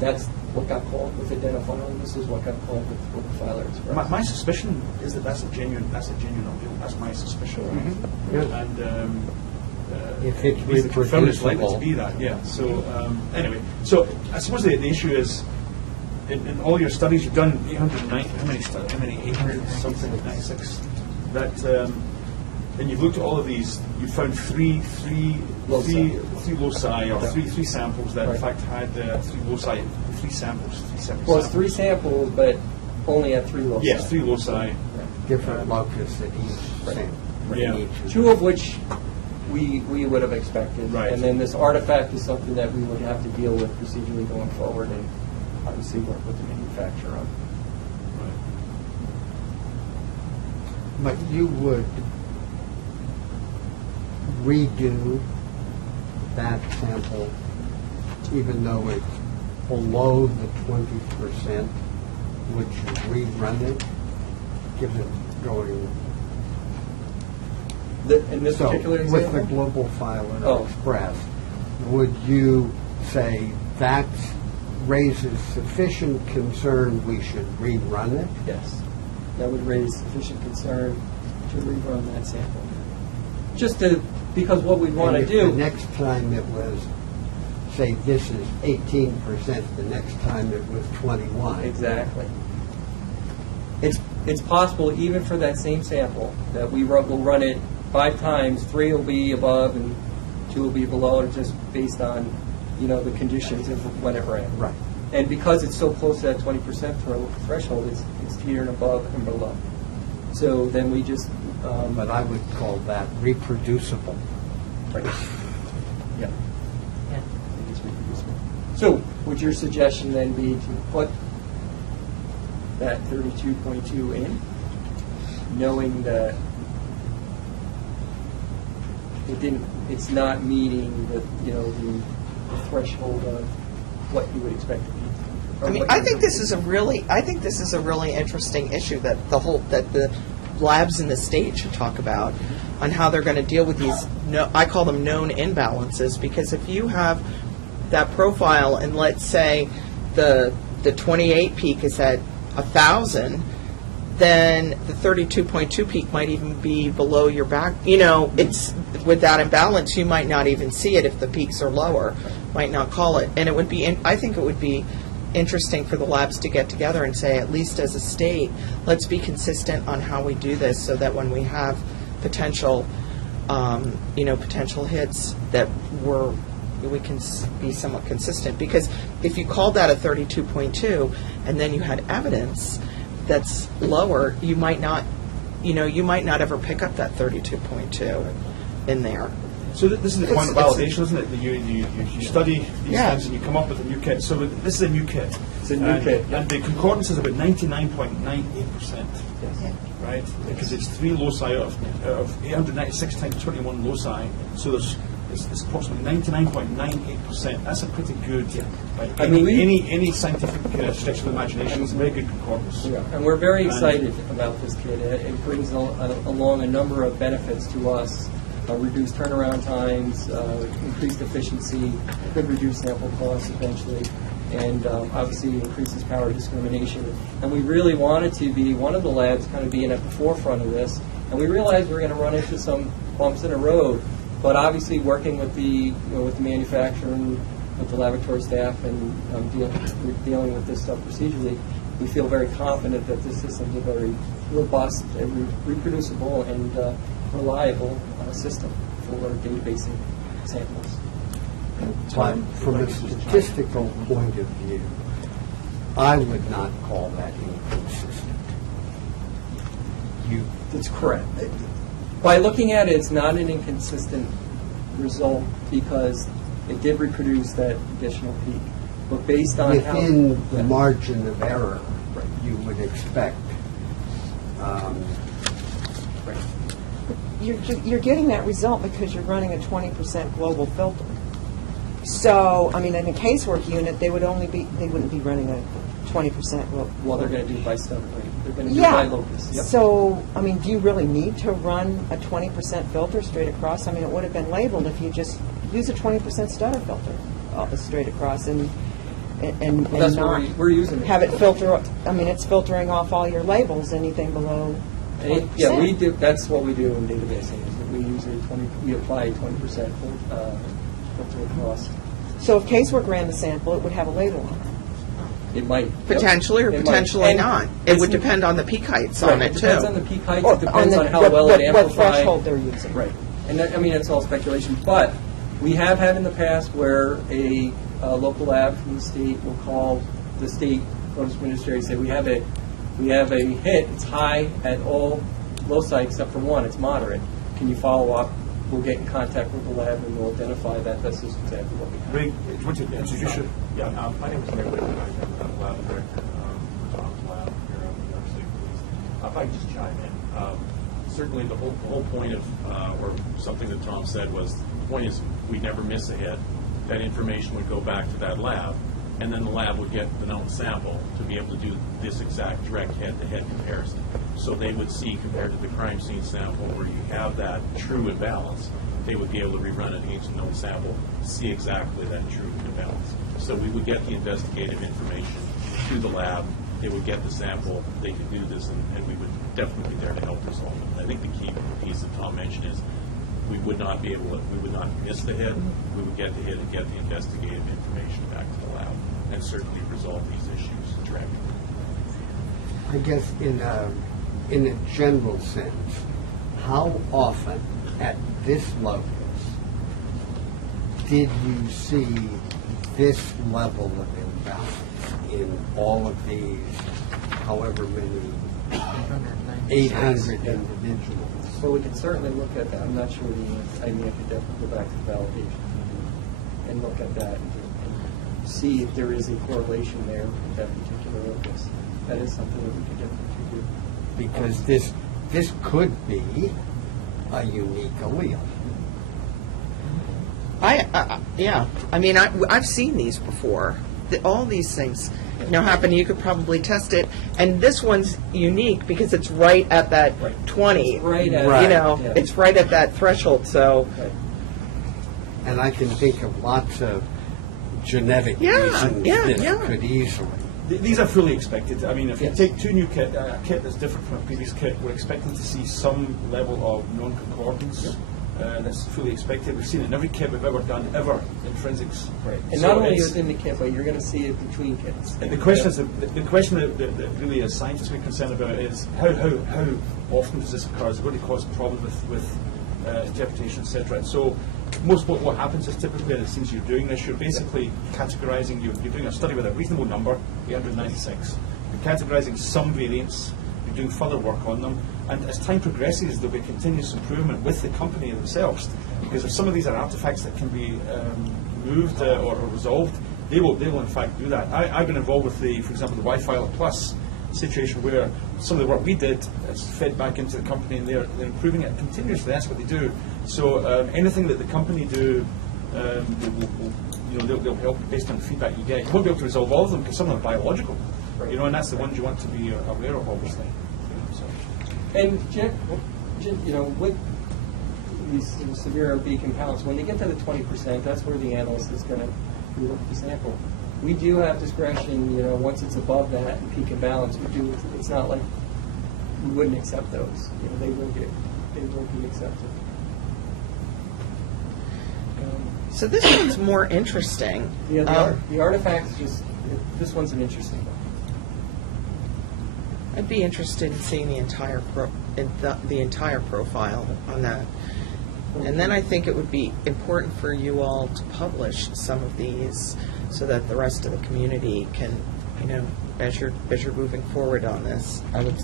that's what got called with identifier, this is what got called with the filer express. my suspicion is that that's a genuine allele. That's my suspicion. Yeah. And If it's basically confirmed it's likely to reproducible. be that, yeah. So anyway, so I suppose the issue is, in all your studies, you've done 890, how many 800 something, 96, that, and you've looked at all of these, you found three loci or three samples that in Right. fact had three loci, three samples, three separate Well, it's samples. 3 samples, but only at 3 loci. Yes, three loci. Different locus at each Right. sample. Yeah. Each. 2 of which we would have expected. Right. And then this artifact is something that we would have to deal with procedurally going forward and obviously work with the manufacturer on. But you would redo that sample even though it's below the 20%, would you rerun it, given it going? In this So, particular with the example? global filer Oh. express, would you say that raises sufficient concern we should rerun it? Yes. That would raise sufficient concern to rerun that sample. Just to, because what we want to And if the do, next time it was, say, this is 18%, the next time it was 21. exactly. It's possible even for that same sample that we will run it 5 times, 3 will be above and 2 will be below, and just based on, the conditions of when it ran. Right. And because it's so close to that 20% threshold, it's teetering above and below. So then we just, But I would call that reproducible. right. Yeah. Yeah. I think it's reproducible. So would your suggestion then be to put that 32.2 in, knowing that it's not meeting the threshold of what you would expect to be? I mean, I think this is a really interesting issue that the labs in the state should talk about on how they're going to deal with these. I call them known imbalances, because if you have that profile and let's say the 28 peak is at 1,000, then the 32.2 peak might even be below your back. It's with that imbalance, you might not even see it if the peaks are lower, might not call it. And it would be, I think it would be interesting for the labs to get together and say, at least as a state, let's be consistent on how we do this, so that when we have potential, potential hits, that we can be somewhat consistent. Because if you called that a 32.2 and then you had evidence that's lower, you might not ever pick up that 32.2 in there. So this is the point of validation, isn't it? That you study these things and you come up with a new kit. So this is a new kit. It's a new kit. And the concordance is about 99.98%. Yes. Right? Because it's 3 loci of 896 times 21 loci. So it's approximately 99.98%. That's a pretty good. Right? I mean, any scientific stretch of the imagination, it's a very good concordance. Yeah. And we're very excited about this kit. It brings along a number of benefits to us. Reduced turnaround times, increased efficiency, could reduce sample costs eventually, and obviously increases power discrimination. And we really wanted to be one of the labs kind of being at the forefront of this. And we realized we were going to run into some bumps in the road, but obviously working with the with the manufacturer and with the laboratory staff and dealing with this stuff procedurally, we feel very confident that this system is a very robust and reproducible and reliable system for databasing samples. But from a statistical point of view, I would not call that inconsistent. That's correct. By looking at it, it's not an inconsistent result because it did reproduce that additional peak. But based on within the margin of error, you would expect. You're getting that result because you're running a 20% global filter. So, I mean, in a casework unit, they wouldn't be running a 20% global. Well, they're going to do it by study rate. They're going to do it by locus. Yep. So, I mean, do you really need to run a 20% filter straight across? I mean, it would have been labeled if you just use a 20% stutter filter straight across and Well, that's what we're using it. have it filter. I mean, it's filtering off all your labels, anything below 20%. Yeah, we do. That's what we do in databasing. Is that we use we apply 20% filter across. So if casework ran the sample, it would have a label on it. It might Potentially or It might. potentially And not. It would depend on the peak heights on it, It depends too. on the peak height. Or It depends on how what, well what, it what amplified. threshold they're using. Right. And that, I mean, it's all speculation. But we have had in the past where a local lab from the state will call the state Concordance Administrator and say, we have a hit. It's high at all loci except for one. It's moderate. Can you follow up? We'll get in contact with the lab and we'll identify that. This is exactly what we have. Ray, do you want to introduce you? Yeah, my name is Ray Whitman. I'm the lab director for Tom's lab here at the New York State Police. If I could just chime in, certainly the whole point of, or something that Tom said was, the point is we never miss a hit. That information would go back to that lab, and then the lab would get the known sample to be able to do this exact direct head-to-head comparison. So they would see, compared to the crime scene sample, where you have that true imbalance, they would be able to rerun it against the known sample, see exactly that true imbalance. So we would get the investigative information to the lab, they would get the sample, they could do this, and we would definitely be there to help resolve it. I think the key piece that Tom mentioned is we would not miss the hit, we would get the hit and get the investigative information back to the lab, and certainly resolve these issues directly. I guess in a general sense, how often at this locus did you see this level of imbalance in all of these, however many, 800 individuals? So we can certainly look at that. I'm not sure I mean, I could definitely go back to the validation. and look at that and see if there is a correlation there with that particular locus. That is something that we could definitely do. Because this could be a unique allele. Yeah. I mean, I've seen these before. All these things, happen. You could probably test it. And this one's unique because it's right at that 20. It's right at, Right. It's right at that threshold. So, And I can think of lots of genetic reasons this could easily. These are fully expected. I mean, if you take two new kit, a kit that's different from a previous kit, we're expecting to see some level of non-concordance. That's fully expected. We've seen it in every kit we've ever done, ever, intrinsics. Right. And not only within the kit, but you're going to see it between kits. The question is, the question that really as scientists we're concerned about is how often does this occur? Is it going to cause problems with interpretation, etc.? And so most what happens is typically as soon as you're doing this, you're basically categorizing, you're doing a study with a reasonable number, 896. You're categorizing some variants, you're doing further work on them, and as time progresses, there'll be continuous improvement with the company themselves. Because if some of these are artifacts that can be moved or resolved, they will in fact do that. I've been involved with for example, the Wi-Fi Plus situation where some of the work we did is fed back into the company, and they're improving it continuously. That's what they do. So anything that the company do, they'll help based on the feedback you get. You won't be able to resolve all of them because some of them are biological, and that's the ones you want to be aware of, obviously. And with these severe OB compounds, when they get to the 20%, that's where the analyst is going to look at the sample. We do have discretion, once it's above that and peak and balance, we do. It's not like we wouldn't accept those. They will be accepted. so this one's more interesting. The artifacts this one's an interesting one. I'd be interested in seeing the entire the entire profile on that. And then I think it would be important for you all to publish some of these so that the rest of the community can, as you're moving forward on this, I would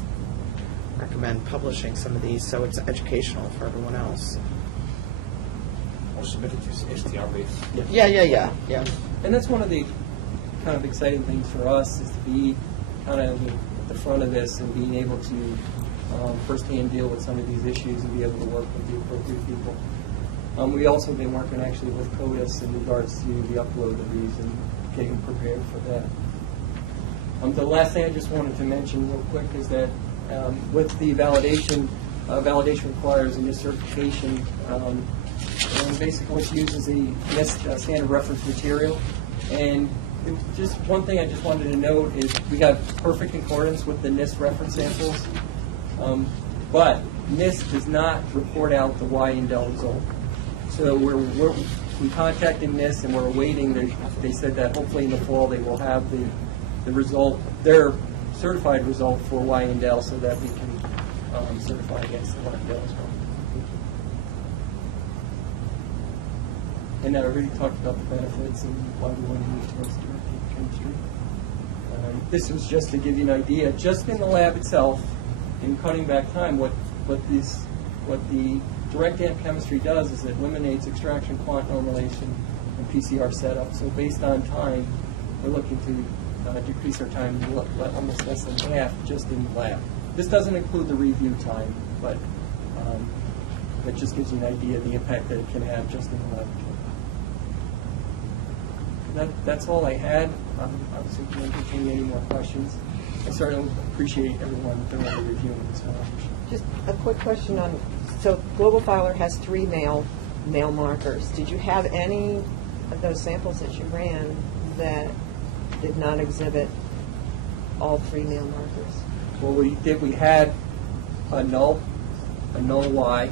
recommend publishing some of these so it's educational for everyone else. Or submit it to STR base. Yeah. And that's one of the kind of exciting things for us is to be kind of at the front of this and being able to firsthand deal with some of these issues and be able to work with the appropriate people. We also have been working actually with CODIS in regards to the upload of these and getting prepared for that. The last thing I just wanted to mention real quick is that with the validation requires a NIST certification. And basically what you use is a NIST standard reference material. And just one thing I just wanted to note is we got perfect concordance with the NIST reference samples. But NIST does not report out the Y and del result. So we contacted NIST and we're awaiting. They said that hopefully in the fall they will have the result, their certified result for Y and del, so that we can certify against the Y and del as well. And I already talked about the benefits and why we want to move towards direct chemistry. This was just to give you an idea, just in the lab itself, in cutting back time, what the direct amp chemistry does is it eliminates extraction, quant normalization, and PCR setup. So based on time, we're looking to decrease our time almost less than half just in the lab. This doesn't include the review time, but it just gives you an idea of the impact that it can have just in the laboratory. That's all I had. Obviously, if you entertain any more questions, I certainly appreciate everyone thoroughly reviewing this. Just a quick question on, so Global Filer has 3 male markers. Did you have any of those samples that you ran that did not exhibit all 3 male markers? Well, we did. We had a null Y,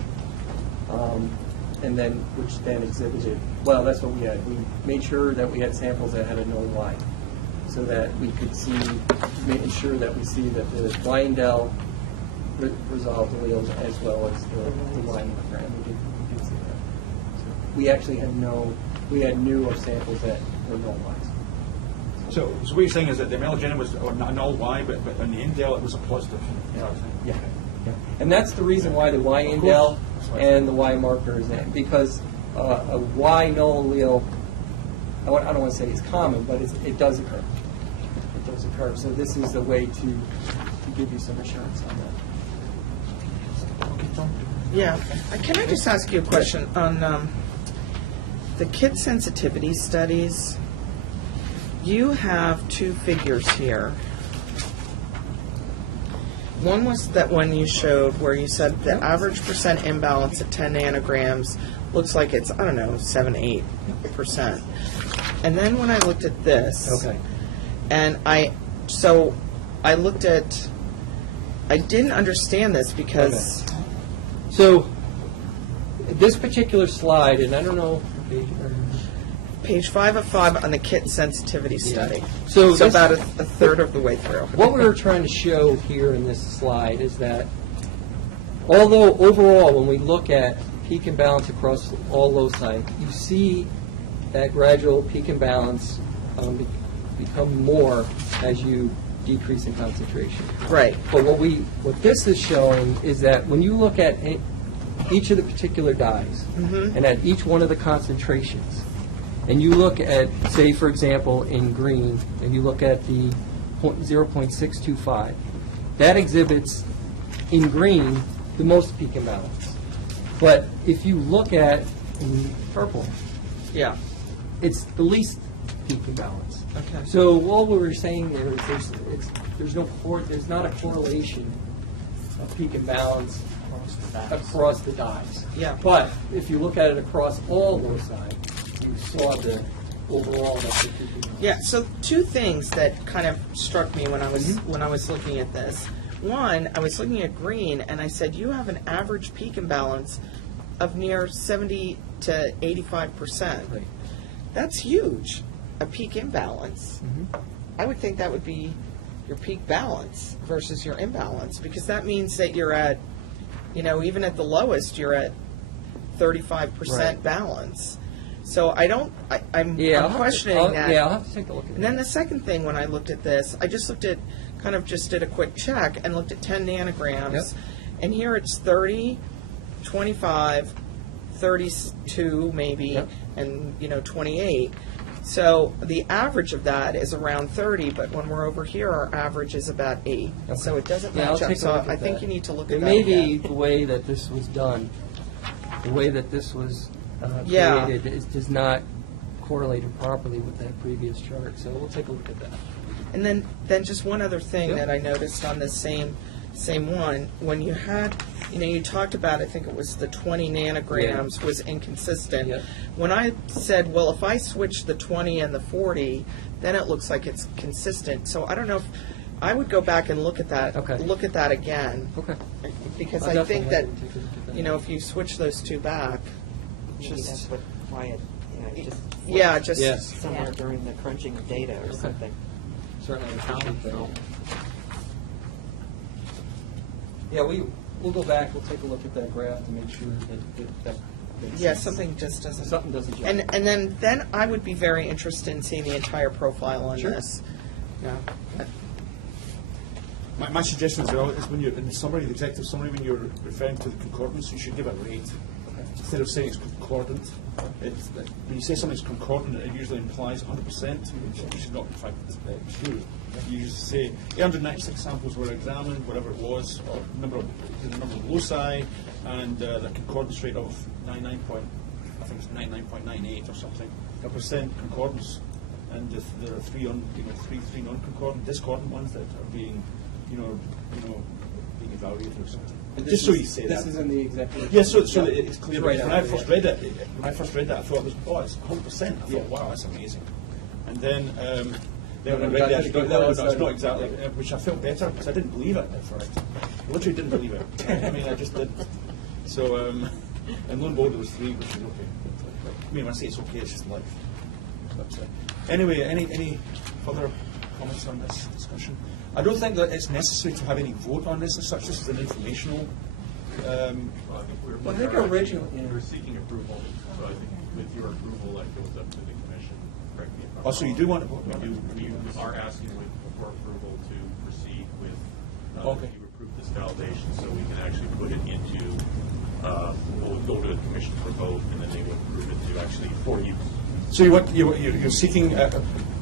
and then which then exhibited. Well, that's what we had. We made sure that we had samples that had a null Y, so that we could see, making sure that we see that the Y and del resolved alleles as well as the Y marker, and we did see that. So we actually had knew of samples that were null Ys. So what you're saying is that the melanogen was a null Y, but on the indel it was a positive. Yeah. And that's the reason why the Y indel and the Y marker is in, because a Y null allele I don't want to say it's common, but it does occur. It does occur. So this is a way to give you some assurance on that. Yeah. Can I just ask you a question on the kid sensitivity studies? You have two figures here. One was that one you showed where you said the average percent imbalance at 10 nanograms looks like it's, 7-8%. And then when I looked at this, Okay. and I didn't understand this because So this particular slide, and I don't know. page 5 of 5 on the kit sensitivity study. So So this- about a third of the way through. What we were trying to show here in this slide is that although overall, when we look at peak imbalance across all loci, you see that gradual peak imbalance become more as you decrease in concentration. Right. But what this is showing is that when you look at each of the particular dyes and at each one of the concentrations, and you look at, say, for example, in green, and you look at the 0.625, that exhibits, in green, the most peak imbalance. But if you look at in purple, Yeah. it's the least peak imbalance. Okay. So all we were saying there is there's not a correlation of peak imbalance across the dyes. Yeah. But if you look at it across all loci, you saw the overall that's the peak imbalance. Yeah, so two things that kind of struck me when I was looking at this. One, I was looking at green and I said, you have an average peak imbalance of near 70 to 85%. Right. That's huge, a peak imbalance. I would think that would be your peak balance versus your imbalance, because that means that you're at, even at the lowest, you're at 35% Right. balance. So I'm I'll questioning that. Yeah, I'll have to take a look at And then the second thing, when I looked at this, I just looked at, just did a quick check and looked at 10 nanograms. Yep. And here it's 30, 25, 32 maybe, Yep. and, 28. So the average of that is around 30, but when we're over here, our average is about 8. Okay. So it doesn't Yeah, I'll match up. take a So look at I think that. you need to look at It that may be again. the way that this was done, the way that this was Yeah. created does not correlate properly with that previous chart. So we'll take a look at that. And then just one other thing Yep. that I noticed on this same one, when you had, you talked about, I think it was the 20 nanograms was inconsistent. Yep. When I said, well, if I switch the 20 and the 40, then it looks like it's consistent. So I don't know if, I would go back and look at that, Okay. look at that again. Okay. Because I'll I think that, definitely take a look at that. if you switch those two back, Maybe that's what, why it, just yeah, just. Yes. somewhere during the crunching of data or something. Certainly appreciate that. Yeah, we'll go back, we'll take a look at that graph to make sure that makes Yeah, sense. something just doesn't. Something doesn't jive. And then I would be very interested in seeing the entire profile on Sure. this. Yeah. My suggestion as well is when you're in the summary, the executive summary, when you're referring to the concordance, you should give a rate. Instead of saying it's concordant, when you say something's concordant, it usually implies 100%, which is not in fact true. You just say 896 samples were examined, whatever it was, or the number of loci, and the concordance rate of 99.98 or something, a percent concordance. And if there are three non-concordant, discordant ones that are being, being evaluated or something. Just so you say that. This is in the executive. Yes, so that it's clear. Right When out I there, first read that, I thought it was, it's 100%. I thought, wow, that's amazing. And then when I read that, no, it's not exactly, which I felt better because I didn't believe it at first. I literally didn't believe it. I just didn't. So, and lo and behold, there was 3, which is okay. When I say it's okay, it's just life. But anyway, any further comments on this discussion? I don't think that it's necessary to have any vote on this as such. This is an informational. I think originally, we're seeking approval, so I think with your approval, that goes up to the commission. Correct me if I'm Oh, so you wrong. do want to vote? We are asking for approval to proceed with, Okay. if you approve this validation, so we can actually put it into, we'll go to the commission for vote, and then they will approve it to actually for use. So you're seeking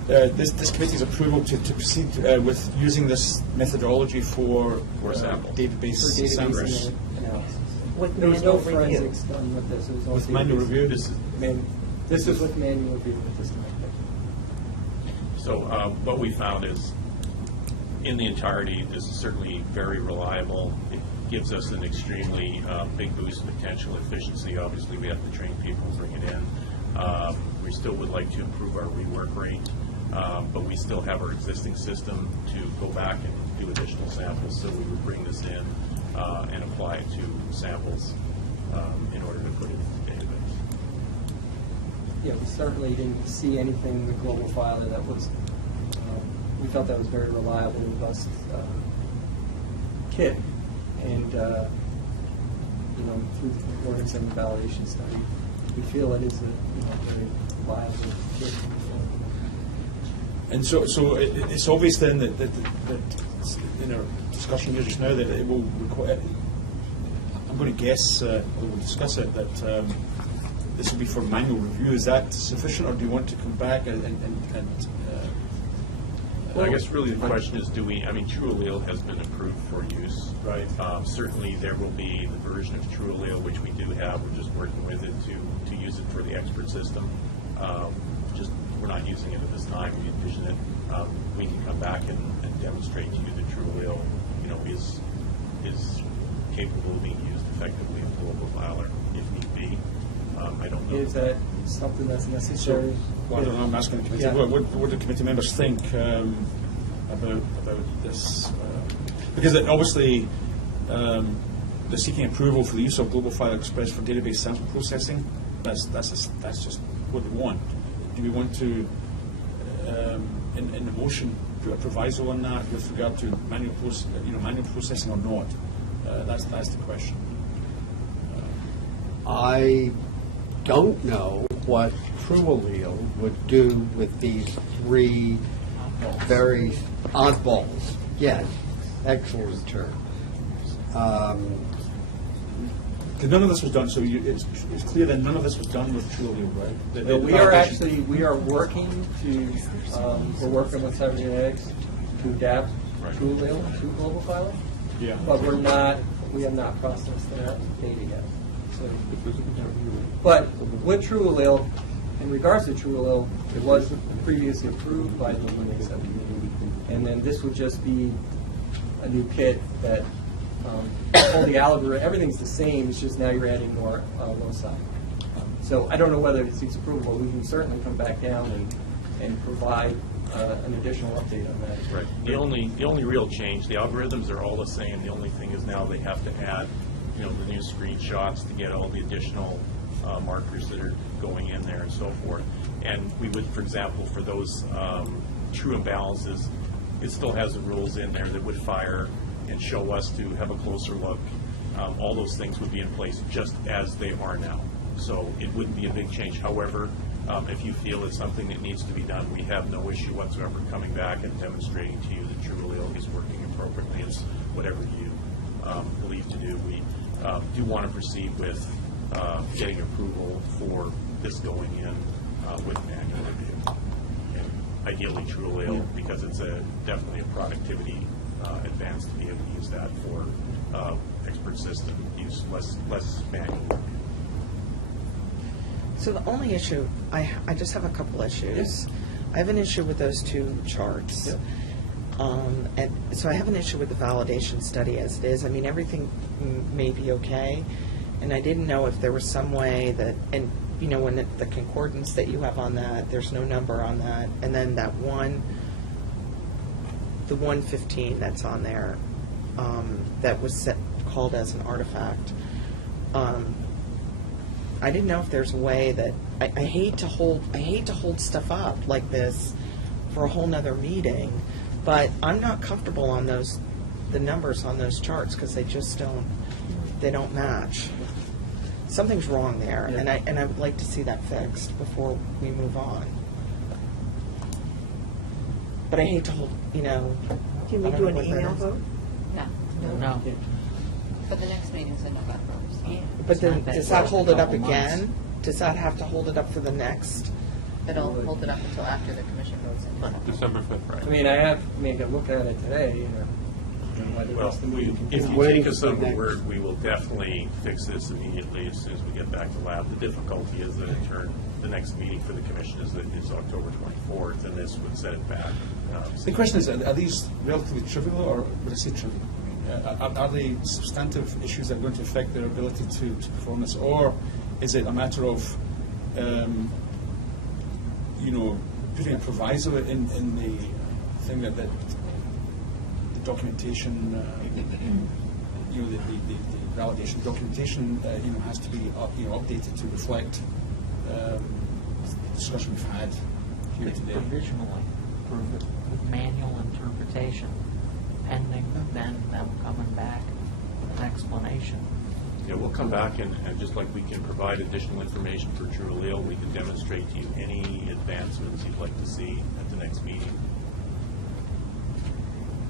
this committee's approval to proceed with using this methodology for samples. database For samples. database analysis. With There was no manual review. forensics done with this. It was all With manual database. review? This is with manual review with this time. So what we found is, in the entirety, this is certainly very reliable. It gives us an extremely big boost in potential efficiency. Obviously, we have to train people, bring it in. We still would like to improve our rework rate, but we still have our existing system to go back and do additional samples. So we would bring this in and apply it to samples in order to put it into the database. Yeah, we certainly didn't see anything in the global filer that was, we felt that was very reliable, robust kit. And, through the concordance and the validation study, we feel it is a very reliable kit. And so it's obvious then that in our discussion here just now that it will require, I'm going to guess, we'll discuss it, that this will be for manual review. Is that sufficient, or do you want to come back and I guess really the question is, TrueAllele has been approved for use. Right. Certainly there will be the version of TrueAllele, which we do have. We're just working with it to use it for the expert system. We're not using it at this time. We envision it. We can come back and demonstrate to you that TrueAllele, is capable of being used effectively in global filer if need be. I don't know. Is that something that's necessary? Well, I don't know, I'm asking the committee, Yeah. what do committee members think about this? Because obviously, they're seeking approval for the use of Global File Express for database sample processing. That's just what they want. Do we want to, in the motion, put a proviso on that with regard to manual processing or not? That's the question. I don't know what TrueAllele would do with these three very oddballs. Yes, excellent term. Because none of this was done, so it's clear that none of this was done with TrueAllele, right? No, we are working we're working with Cybernetics to adapt TrueAllele to global filing. Yeah. But we have not processed that data yet. So, but with TrueAllele, in regards to TrueAllele, it was previously approved by the Linux Subcommittee, and then this would just be a new kit that all the algorithm, everything's the same. It's just now you're adding more loci. So I don't know whether it seeks approval, but we can certainly come back down and provide an additional update on that. Right. The only real change, the algorithms are all the same. The only thing is now they have to add, the new screenshots to get all the additional markers that are going in there and so forth. And we would, for example, for those true imbalances, it still has the rules in there that would fire and show us to have a closer look. All those things would be in place just as they are now. So it wouldn't be a big change. However, if you feel it's something that needs to be done, we have no issue whatsoever coming back and demonstrating to you that TrueAllele is working appropriately. It's whatever you believe to do. We do want to proceed with getting approval for this going in with manual review. And ideally TrueAllele, because it's definitely a productivity advance to be able to use that for expert system use, less manual review. So the only issue, I just have a couple issues. I have an issue with those two charts. And so I have an issue with the validation study as it is. I mean, everything may be okay, and I didn't know if there was some way that, and when the concordance that you have on that, there's no number on that, and then that the 115 that's on there, that was called as an artifact. I didn't know if there's a way that I hate to hold stuff up like this for a whole nother meeting, but I'm not comfortable on the numbers on those charts because they just don't match. Something's wrong there, and I would like to see that fixed before we move on. But I hate to hold, Can we I don't do know an what that email is. vote? No. But the next meeting's in November. So. But then, It's not does that that hold it up couple months. again? Does that have to hold it up for the next? It'll hold it up until after the commission votes in December. December 5th, right? I mean, I have made a look at it today, whether Well, that's the movie if you Waiting take us for on the next- word, we will definitely fix this immediately as soon as we get back to lab. The difficulty is that the next meeting for the commission is October 24th, and this would set it back. The question is, are these relatively trivial, or would I say trivial? Are they substantive issues that are going to affect their ability to perform this, or is it a matter of, putting a proviso in the thing that the documentation, the validation documentation, has to be updated to reflect the discussion we've had here today. Provisionally approve it with manual interpretation, pending then them coming back with an explanation. Yeah, we'll come back and just like we can provide additional information for Drew Leal, we can demonstrate to you any advancements you'd like to see at the next meeting.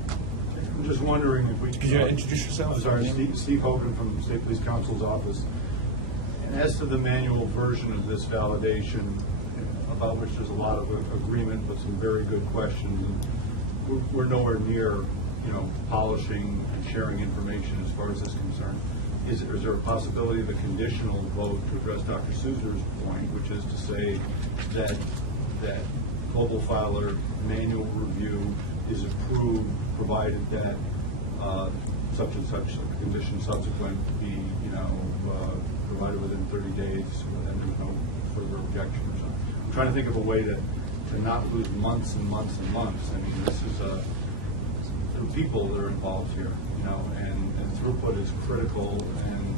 I'm just wondering if we Could you introduce yourself? Sorry, Steve Hogan from the State Police Counsel's office. And as to the manual version of this validation, about which there's a lot of agreement with some very good questions, and we're nowhere near, polishing and sharing information as far as this is concerned. Is there a possibility of a conditional vote to address Dr. Souser's point, which is to say that Global Filer manual review is approved, provided that such and such a condition subsequent be, provided within 30 days, and there's no further objection or something. I'm trying to think of a way to not lose months and months and months. I mean, this is there are people that are involved here, and throughput is critical, and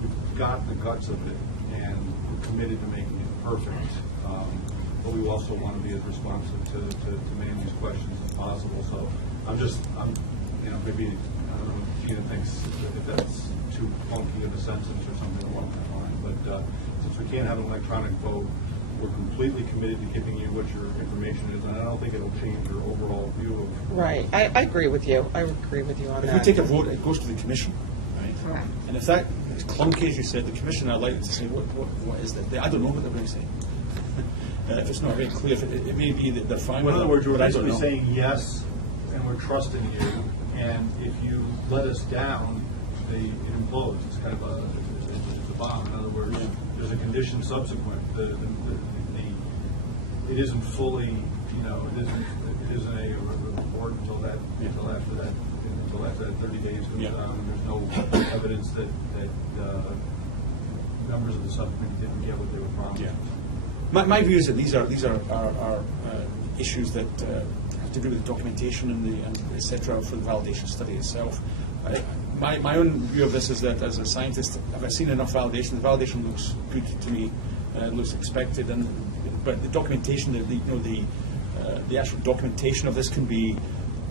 we've got the guts of it, and we're committed to making it perfect. But we also want to be as responsive to many of these questions as possible. So maybe, I don't know if Gina thinks if that's too funky of a sentence or something along that line. But since we can't have an electronic vote, we're completely committed to giving you what your information is, and I don't think it'll change your overall view of. Right, I agree with you. I agree with you on If that. we take a vote, it goes to the commission, right? Correct. And if that is clunky, as you said, the commission are likely to say, what is that? I don't know what they're going to say. If it's not very clear, it may be that they're fine In with other it, words, we're but I don't basically know. saying yes, and we're trusting you, and if you let us down, it implodes. It's kind of a bomb. In other words, there's a condition subsequent. It isn't fully, it isn't a report until after that 30 days goes on, and there's no evidence that members of the subcommittee didn't get what they were promised. Yeah. My view is that these are issues that have to do with documentation and et cetera for the validation study itself. My own view of this is that as a scientist, have I seen enough validation? The validation looks good to me, looks expected, but the documentation, the actual documentation of this can be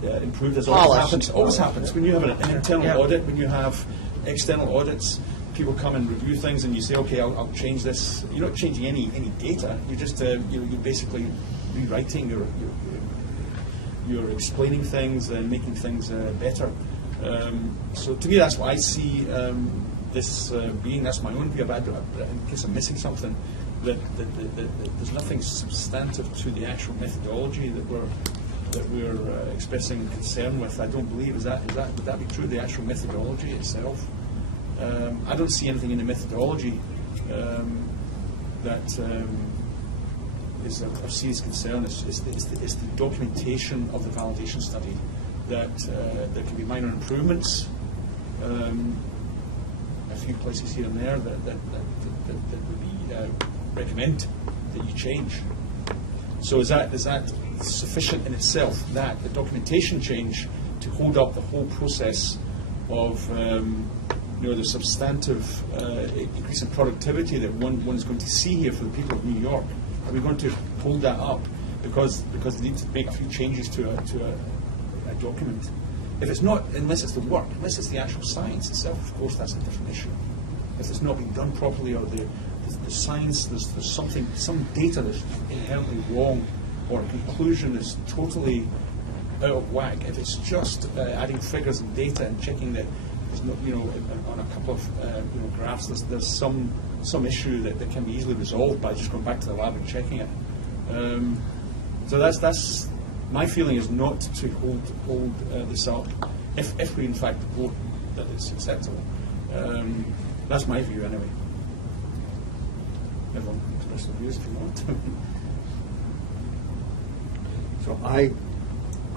improved, as always Polished. happens. Always happens when you have an internal audit, when you have external audits. People come and review things, and you say, "Okay, I'll change this." You're not changing any data. You're just you're basically rewriting. You're explaining things and making things better. So to me, that's what I see this being. That's my own view about it. In case I'm missing something, that there's nothing substantive to the actual methodology that we're expressing concern with. I don't believe would that be true? The actual methodology itself. I don't see anything in the methodology that is of serious concern. It's the documentation of the validation study that there can be minor improvements, a few places here and there that would be recommend that you change. So is that sufficient in itself, that the documentation change, to hold up the whole process of the substantive increase in productivity that one is going to see here for the people of New York? Are we going to hold that up because they need to make a few changes to a document? If it's not, unless it's the work, unless it's the actual science itself, of course that's a different issue. If it's not being done properly, or the science, there's some data that's inherently wrong, or a conclusion is totally out of whack. If it's just adding figures and data and checking that there's no, on a couple of graphs, there's some some issue that can be easily resolved by just going back to the lab and checking it. So that's my feeling is not to hold this up if we in fact vote that it's acceptable. That's my view anyway. Everyone express their views if you want. So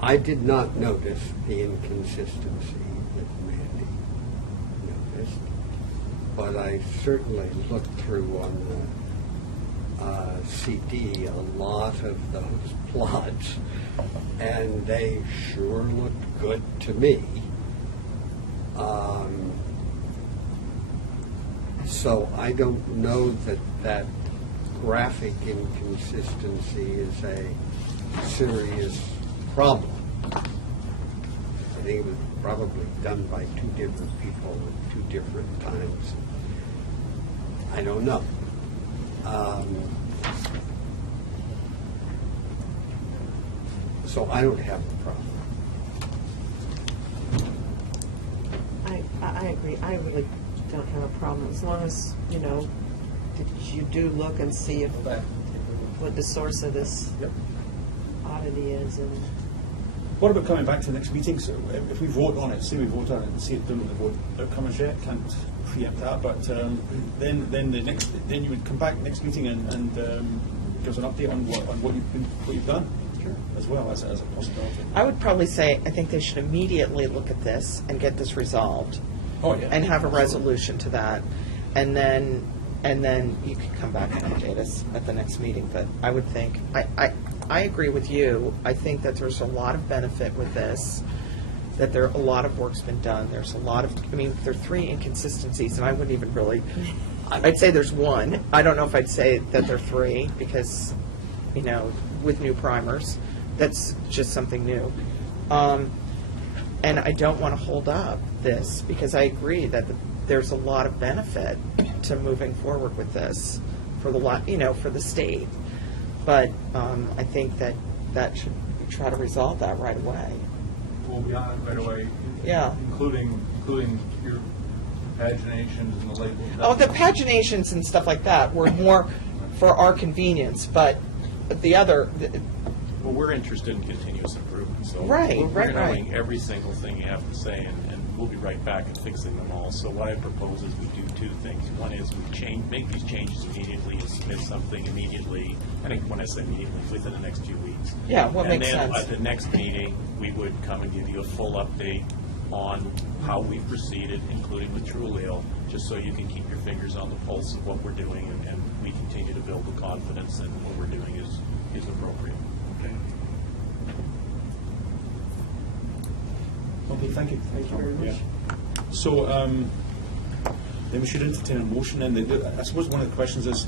I did not notice the inconsistency that Mandy noticed, but I certainly looked through on the CD a lot of those plots, and they sure looked good to me. So I don't know that graphic inconsistency is a serious problem. I think it was probably done by two different people at two different times. I don't know. So I don't have a problem. I agree. I really don't have a problem as long as, that you do look and see what the source of this oddity is. And What about coming back to the next meeting? So if we vote on it, say we vote on it and see it done with the vote outcome as yet, can't preempt that, but then you would come back next meeting and give us an update on what you've done as well as a possibility. I would probably say, I think they should immediately look at this and get this resolved. Oh, yeah. And have a resolution to that. And then you can come back and update us at the next meeting. But I would think, I agree with you. I think that there's a lot of benefit with this, that a lot of work's been done. There's a lot of, there are 3 inconsistencies, and I wouldn't even really, I'd say there's 1. I don't know if I'd say that there are 3, because, with new primers, that's just something new. And I don't want to hold up this, because I agree that there's a lot of benefit to moving forward with this for the state. But I think that should try to resolve that right away. Well, beyond right away. Yeah. Including your paginations and the labels. Oh, the paginations and stuff like that were more for our convenience, but the other. Well, we're interested in continuous improvement, so Right, we're right, knowing right. every single thing you have to say, and we'll be right back and fixing them all. So what I propose is we do 2 things. One is we make these changes immediately and submit something immediately. I think when I say immediately, within the next 2 weeks. Yeah, what makes And sense. then at the next meeting, we would come and give you a full update on how we've proceeded, including with Trulio, just so you can keep your fingers on the pulse of what we're doing, and we continue to build the confidence that what we're doing is appropriate. Okay. Okay, thank you. Thank you very much. So then we should entertain a motion. And I suppose one of the questions is,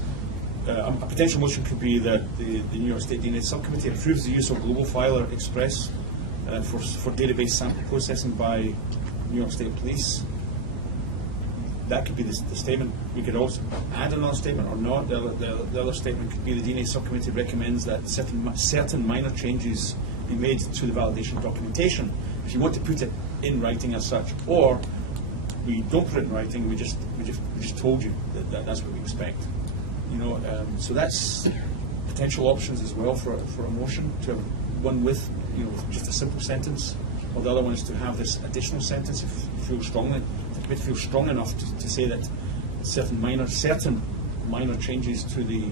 a potential motion could be that the New York State DNA Subcommittee approves the use of Global Filer Express for database sample processing by New York State Police. That could be the statement. We could also add another statement or not. The other statement could be the DNA Subcommittee recommends that certain minor changes be made to the validation documentation. If you want to put it in writing as such, or we don't put it in writing, we just told you that that's what we expect. So that's potential options as well for a motion, to have one with just a simple sentence, or the other one is to have this additional sentence if you feel strongly. It feels strong enough to say that certain minor changes to the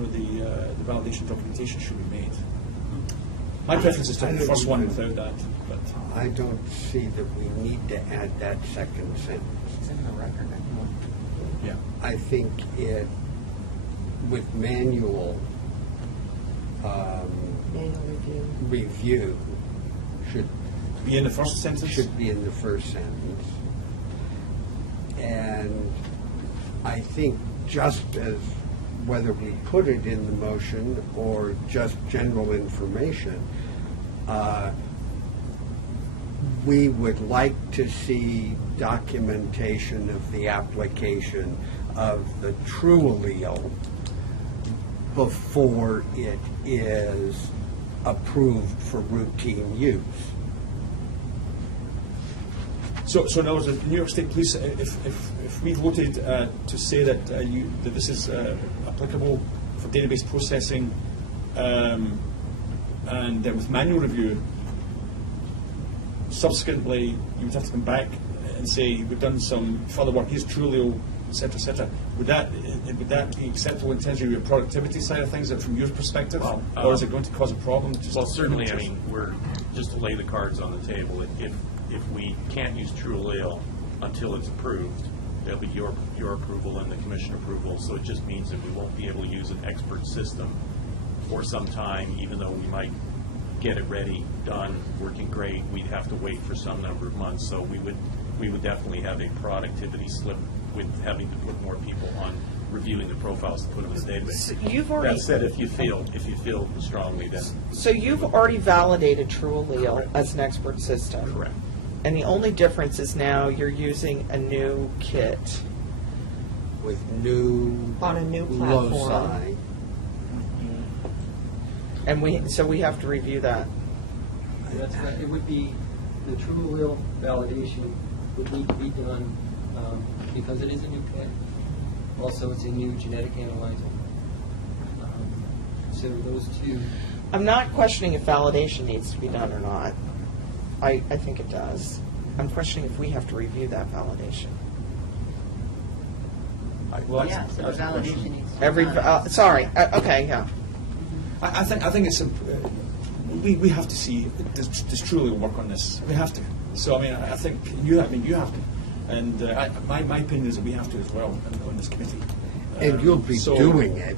the validation documentation should be made. My preference is to have the first one without that, but I don't see that we need to add that second sentence. It's in the record anymore. yeah. I think it, with manual manual review, should Be in the first sentence. be in the first sentence. And I think just as whether we put it in the motion or just general information, we would like to see documentation of the application of the true allele before it is approved for routine use. So in other words, the New York State Police, if we voted to say that that this is applicable for database processing and with manual review, subsequently you would have to come back and say we've done some further work. Here's Trulio, etc., etc. Would that be acceptable in terms of your productivity side of things, from your perspective, or is it going to cause a problem? Well, certainly. I mean, we're just to lay the cards on the table. If we can't use Trulio until it's approved, there'll be your approval and the commission approval. So it just means that we won't be able to use an expert system for some time, even though we might get it ready, done, working great. We'd have to wait for some number of months. So we would definitely have a productivity slip with having to put more people on reviewing the profiles to put them in the database. So you've already. That said, if you feel strongly, then So you've already validated Trulio as an expert system. correct. And the only difference is now you're using a new kit. With new On a new platform. loci. And we have to review that. That's right. It would be, the Trulio validation would need to be done because it is a new kit. Also, it's a new genetic analyzer. So those two. I'm not questioning if validation needs to be done or not. I think it does. I'm questioning if we have to review that validation. Yeah, so the validation needs to be Every, done. sorry, okay, yeah. I think it's we have to see does Trulio work on this. We have to. So I mean I think you have to, and my opinion is that we have to as well on this committee. And you'll be so doing it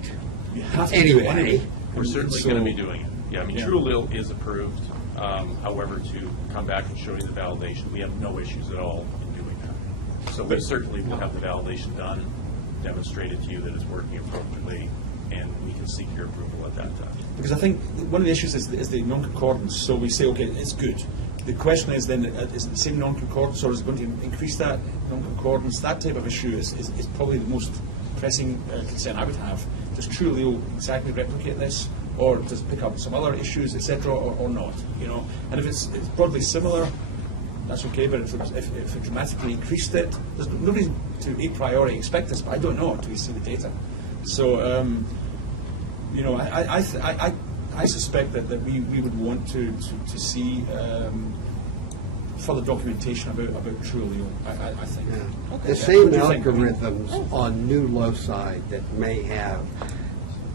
you have to do it anyway. We're certainly So- going to be doing it. Yeah, I mean, Yeah. Trulio is approved. However, to come back and show you the validation, we have no issues at all in doing that. So we certainly will have the validation done, demonstrated to you that it's working appropriately, and we can seek your approval at that time. Because I think one of the issues is the non-concordance. So we say, okay, it's good. The question is then, is it the same non-concordance, or is it going to increase that non-concordance? That type of issue is probably the most pressing concern I would have. Does Trulio exactly replicate this, or does it pick up some other issues, etc., or not? You know, and if it's broadly similar, that's okay. But if it dramatically increased it, there's no reason to a priori expect this. But I don't know until we see the data. So. You know, I suspect that we would want to see further documentation about Trulio. I think. Yeah. Okay. The same What do you think? algorithms on new loci that may have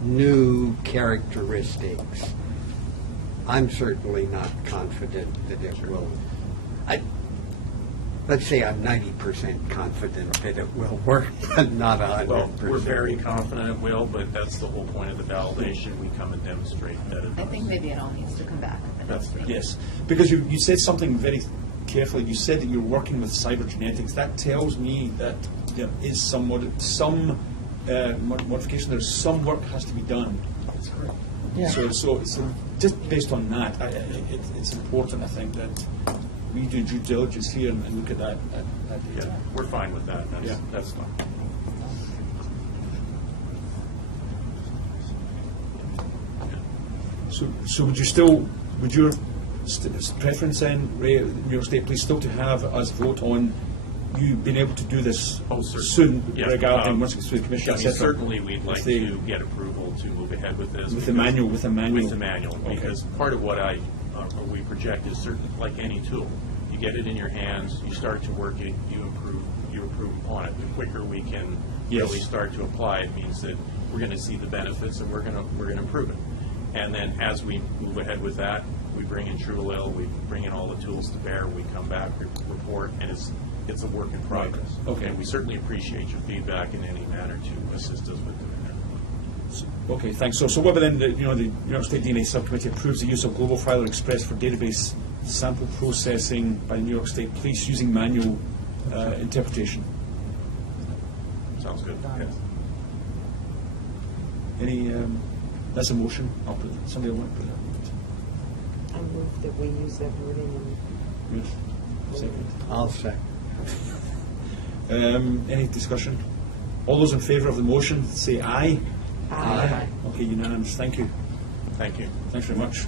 new characteristics. I'm certainly not confident that it will. Let's say I'm 90% confident that it will work, but not 100%. Well, we're very confident it will, but that's the whole point of the validation. We come and demonstrate that it does. I think maybe it all needs to come back. That's fair. Yes, because you said something very carefully. You said that you're working with cybergenetics. That tells me that there is some modification. There's some work has to be done. That's correct. Yeah. So just based on that, it's important, I think, that we do due diligence here and look at that Yeah, data. we're fine with that. Yeah. That's fine. So would your preference then, Ray, New York State Police, still to have us vote on you being able to do this soon Yeah, regarding once it's through the commission, I mean, etc.? certainly, we'd like If they- to get approval to move ahead with this. With the because- manual. With the manual, Okay. because part of what we project is certain, like any tool. You get it in your hands, you start to work it, you improve upon it. The quicker we can Yes. really start to apply it means that we're going to see the benefits and we're going to improve it. And then as we move ahead with that, we bring in Trulio, we bring in all the tools to bear, we come back, report, and it's a work in progress. Okay. And we certainly appreciate your feedback in any manner to assist us with doing that. Okay, thanks. So what about then, the New York State DNA Subcommittee approves the use of Global Filer Express for database sample processing by the New York State Police using manual interpretation. Sounds good. Yes. Any, that's a motion. I'll put it, somebody will want to put that. I move that we use that wording in Yes. Second. I'll second. Any discussion? All those in favour of the motion, say aye. Aye. Okay, unanimous. Thank you. Thank you. Thanks very much.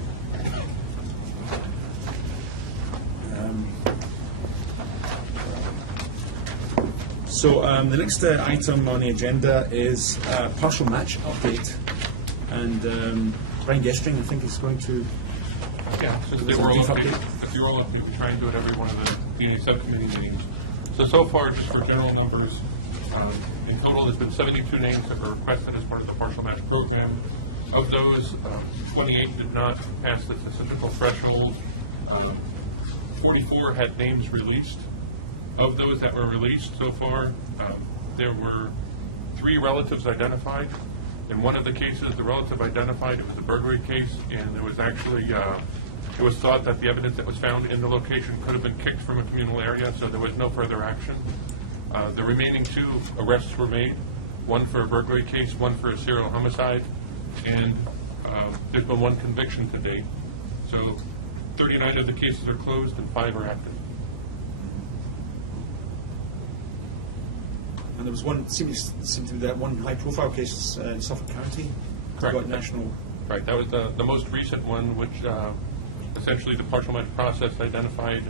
So the next item on the agenda is partial match update, and Brian Gestring, I think, is going to. Yeah, so There's the a oral brief update, update. the oral update, we try and do it every one of the DNA subcommittee meetings. So far, just for general numbers, in total, there's been 72 names that were requested as part of the partial match program. Of those, 28 did not pass the statistical threshold. 44 had names released. Of those that were released so far, there were 3 relatives identified. In one of the cases, the relative identified, it was a burglary case, and there was actually, it was thought that the evidence that was found in the location could have been kicked from a communal area, so there was no further action. The remaining 2 arrests were made, one for a burglary case, one for a serial homicide, and there's been 1 conviction to date. So 39 of the cases are closed and 5 are active. And there was one, seemed to be that one high-profile case in Suffolk County. Correct. Got national. Right, that was the most recent one, which essentially the partial match process identified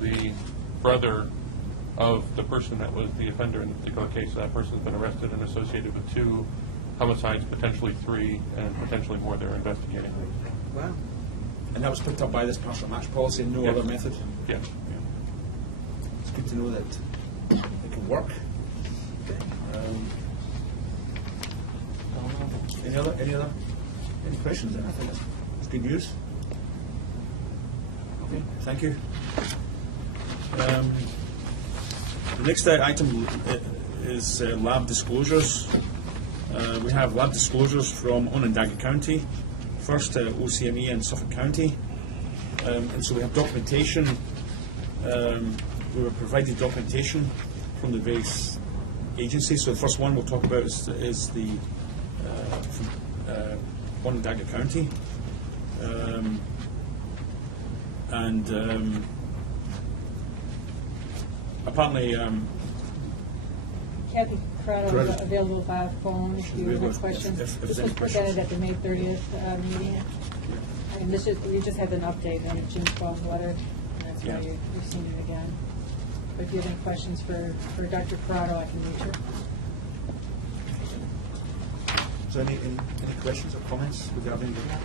the brother of the person that was the offender in the particular case. That person's been arrested and associated with 2 homicides, potentially 3, and potentially more they're investigating. Wow. And that was picked up by this partial match policy and no Yes. other method. Yeah. It's good to know that it can work. Any questions? I think that's good news. Okay, thank you. The next item is lab disclosures. We have lab disclosures from Onondaga County, first OCME and Suffolk County. And so we have documentation. We were provided documentation from the various agencies. So the first one we'll talk about is the from Onondaga County. Apparently Kathy Corrado Corrado. is available by phone if you Available have questions. if This there's any was presented questions. at the May 30th meeting. And this is, we just had an update on the June 12th letter, and that's why Yeah. you've seen it again. But if you have any questions for Dr. Corrado, I can reach her. Is there any questions or comments regarding that?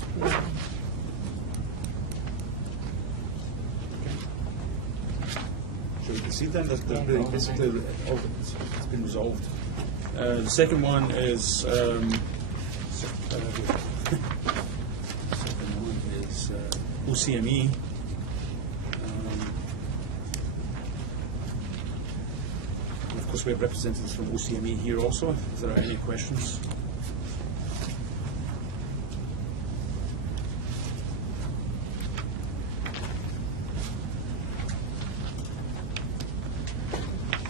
So we can see then that basically it's been resolved. The second one is second one is OCME. And of course, we have representatives from OCME here also. If there are any questions.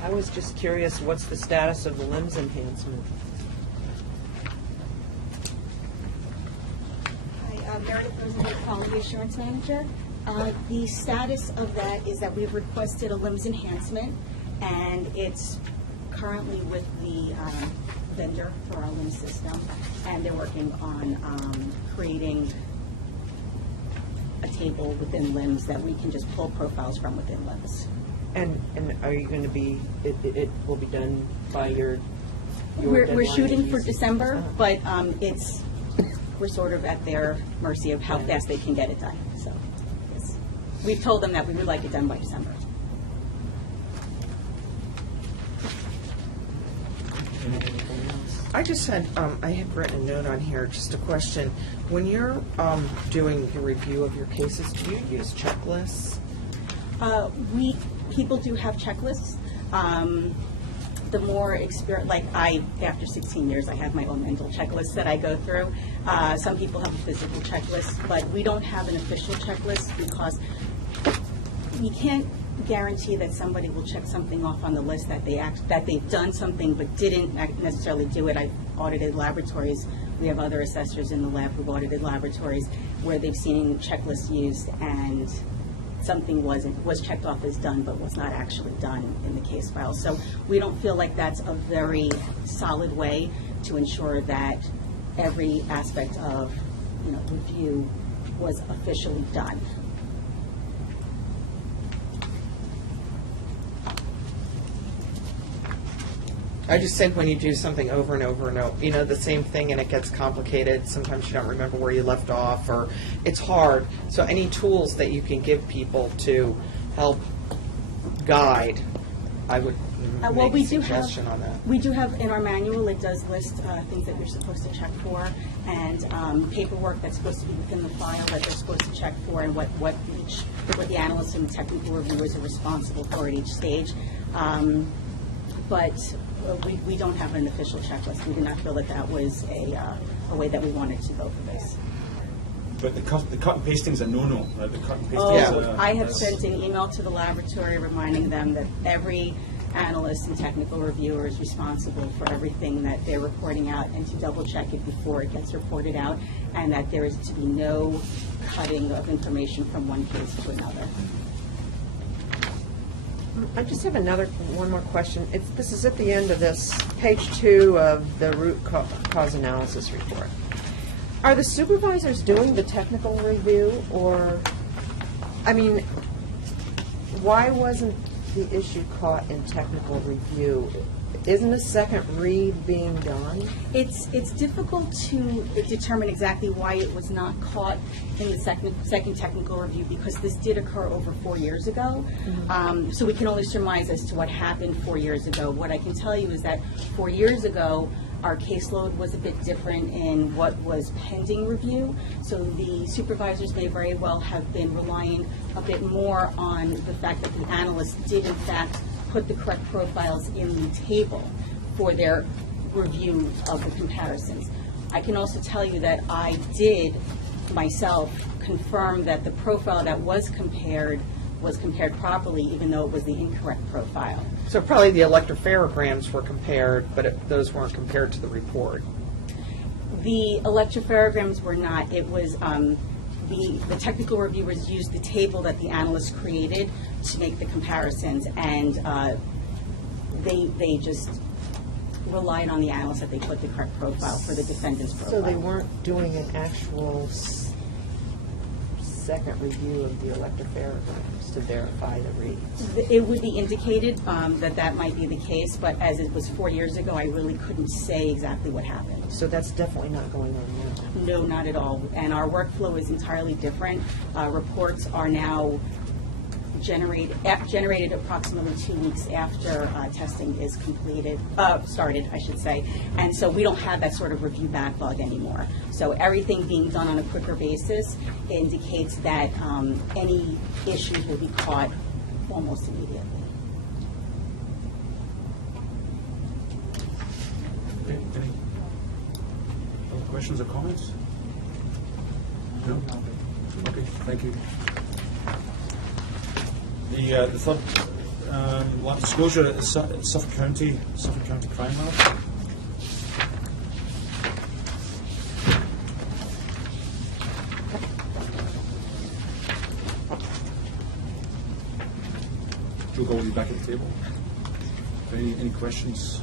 I was just curious, what's the status of the limbs enhancement? Hi, Meredith Rosenberg, Quality Assurance Manager. The status of that is that we've requested a limbs enhancement, and it's currently with the vendor for our limb system, and they're working on creating a table within limbs that we can just pull profiles from within limbs. And are you going to be, it will be done by your We're deadline? shooting for December, but we're sort of at their mercy of how fast they can get it done. So yes. We've told them that we would like it done by December. I just had, I had written a note on here, just a question. When you're doing your review of your cases, do you use checklists? People do have checklists. The more experience, like after 16 years, I have my own mental checklist that I go through. Some people have a physical checklist, but we don't have an official checklist because we can't guarantee that somebody will check something off on the list that they've done something but didn't necessarily do it. I've audited laboratories. We have other assessors in the lab who've audited laboratories where they've seen checklists used and something was checked off as done but was not actually done in the case file. So we don't feel like that's a very solid way to ensure that every aspect of review was officially done. I just think when you do something over and over and over, you know, the same thing and it gets complicated, sometimes you don't remember where you left off, or it's hard. So any tools that you can give people to help guide, I would Well, make we a do suggestion have, on that. we do have in our manual, it does list things that you're supposed to check for, and paperwork that's supposed to be within the file that they're supposed to check for, and what the analysts and technical reviewers are responsible for at each stage. But we don't have an official checklist. We did not feel that that was a way that we wanted to go for this. But the cut and pasting is a no-no. Right? The cut and pasting Oh, is I have sent an email to the laboratory reminding them that every analyst and technical reviewer is responsible for everything that they're reporting out, and to double check it before it gets reported out, and that there is to be no cutting of information from one case to another. I just have one more question. This is at the end of this, page 2 of the root cause analysis report. Are the supervisors doing the technical review, or, I mean, why wasn't the issue caught in technical review? Isn't a second read being done? It's difficult to determine exactly why it was not caught in the second technical review, because this did occur over 4 years ago. Mm-hmm. So we can only surmise as to what happened 4 years ago. What I can tell you is that 4 years ago, our caseload was a bit different in what was pending review. So the supervisors may very well have been relying a bit more on the fact that the analysts did in fact put the correct profiles in the table for their review of the comparisons. I can also tell you that I did myself confirm that the profile that was compared properly, even though it was the incorrect profile. So probably the electropherograms were compared, but those weren't compared to the report. The electropherograms were not. It was the technical reviewers used the table that the analysts created to make the comparisons, and they just relied on the analysts that they put the correct profile for the defendant's profile. So they weren't doing an actual second review of the electropherograms to verify the reads? It would be indicated that might be the case, but as it was 4 years ago, I really couldn't say exactly what happened. So that's definitely not going on now? No, not at all. And our workflow is entirely different. Reports are now generated approximately 2 weeks after testing is started, I should say. And so we don't have that sort of review backlog anymore. So everything being done on a quicker basis indicates that any issues will be caught almost immediately. Okay, any other questions or comments? No? Okay, thank you. The third lab disclosure is Suffolk County Crime Lab. Joe Gold will be back at the table. Any questions?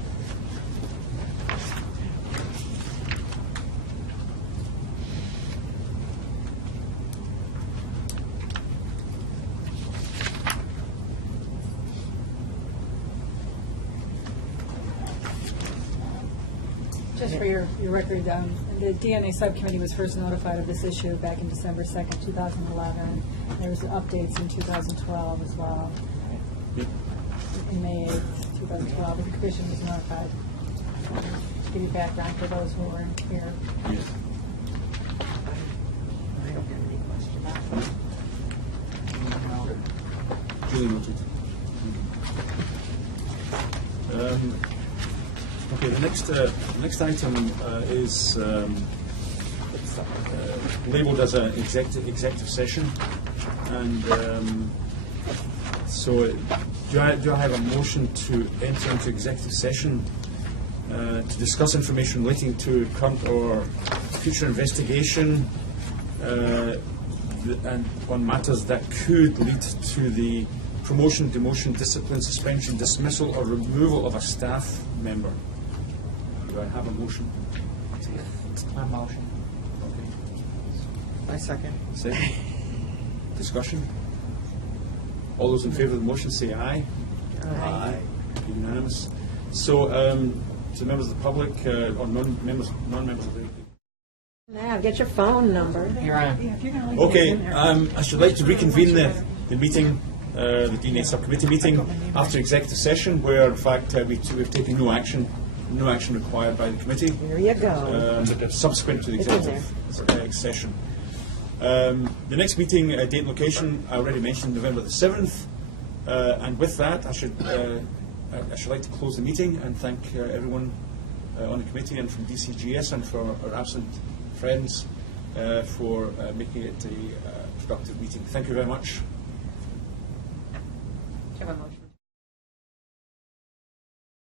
Just for your record, the DNA subcommittee was first notified of this issue back in December 2nd, 2011. There was updates in 2012 as well. Yep. In May 8th, 2012, the commission was notified. To give you background for those who weren't here. Yes. I don't have any questions. Duly noted. Okay, the next item is labelled as an executive session, and so do I have a motion to enter into executive session to discuss information relating to current or future investigation and on matters that could lead to the promotion, demotion, discipline, suspension, dismissal, or removal of a staff member? Do I have a motion? My motion. Okay. My second. Second. Discussion? All those in favour of the motion say aye. Aye. Unanimous. So, to members of the public, or non-members of the... Now, get your phone number. Here I am. Okay, I should like to reconvene the meeting, the DNA subcommittee meeting, after executive session, where in fact we've taken no action required by the committee. There you go. Subsequent to the It's in executive session. The next meeting, date and location, I already mentioned November the 7th. And with that, I should like to close the meeting and thank everyone on the committee and from DCGS and for our absent friends for making it a productive meeting. Thank you very much. Do you have a motion?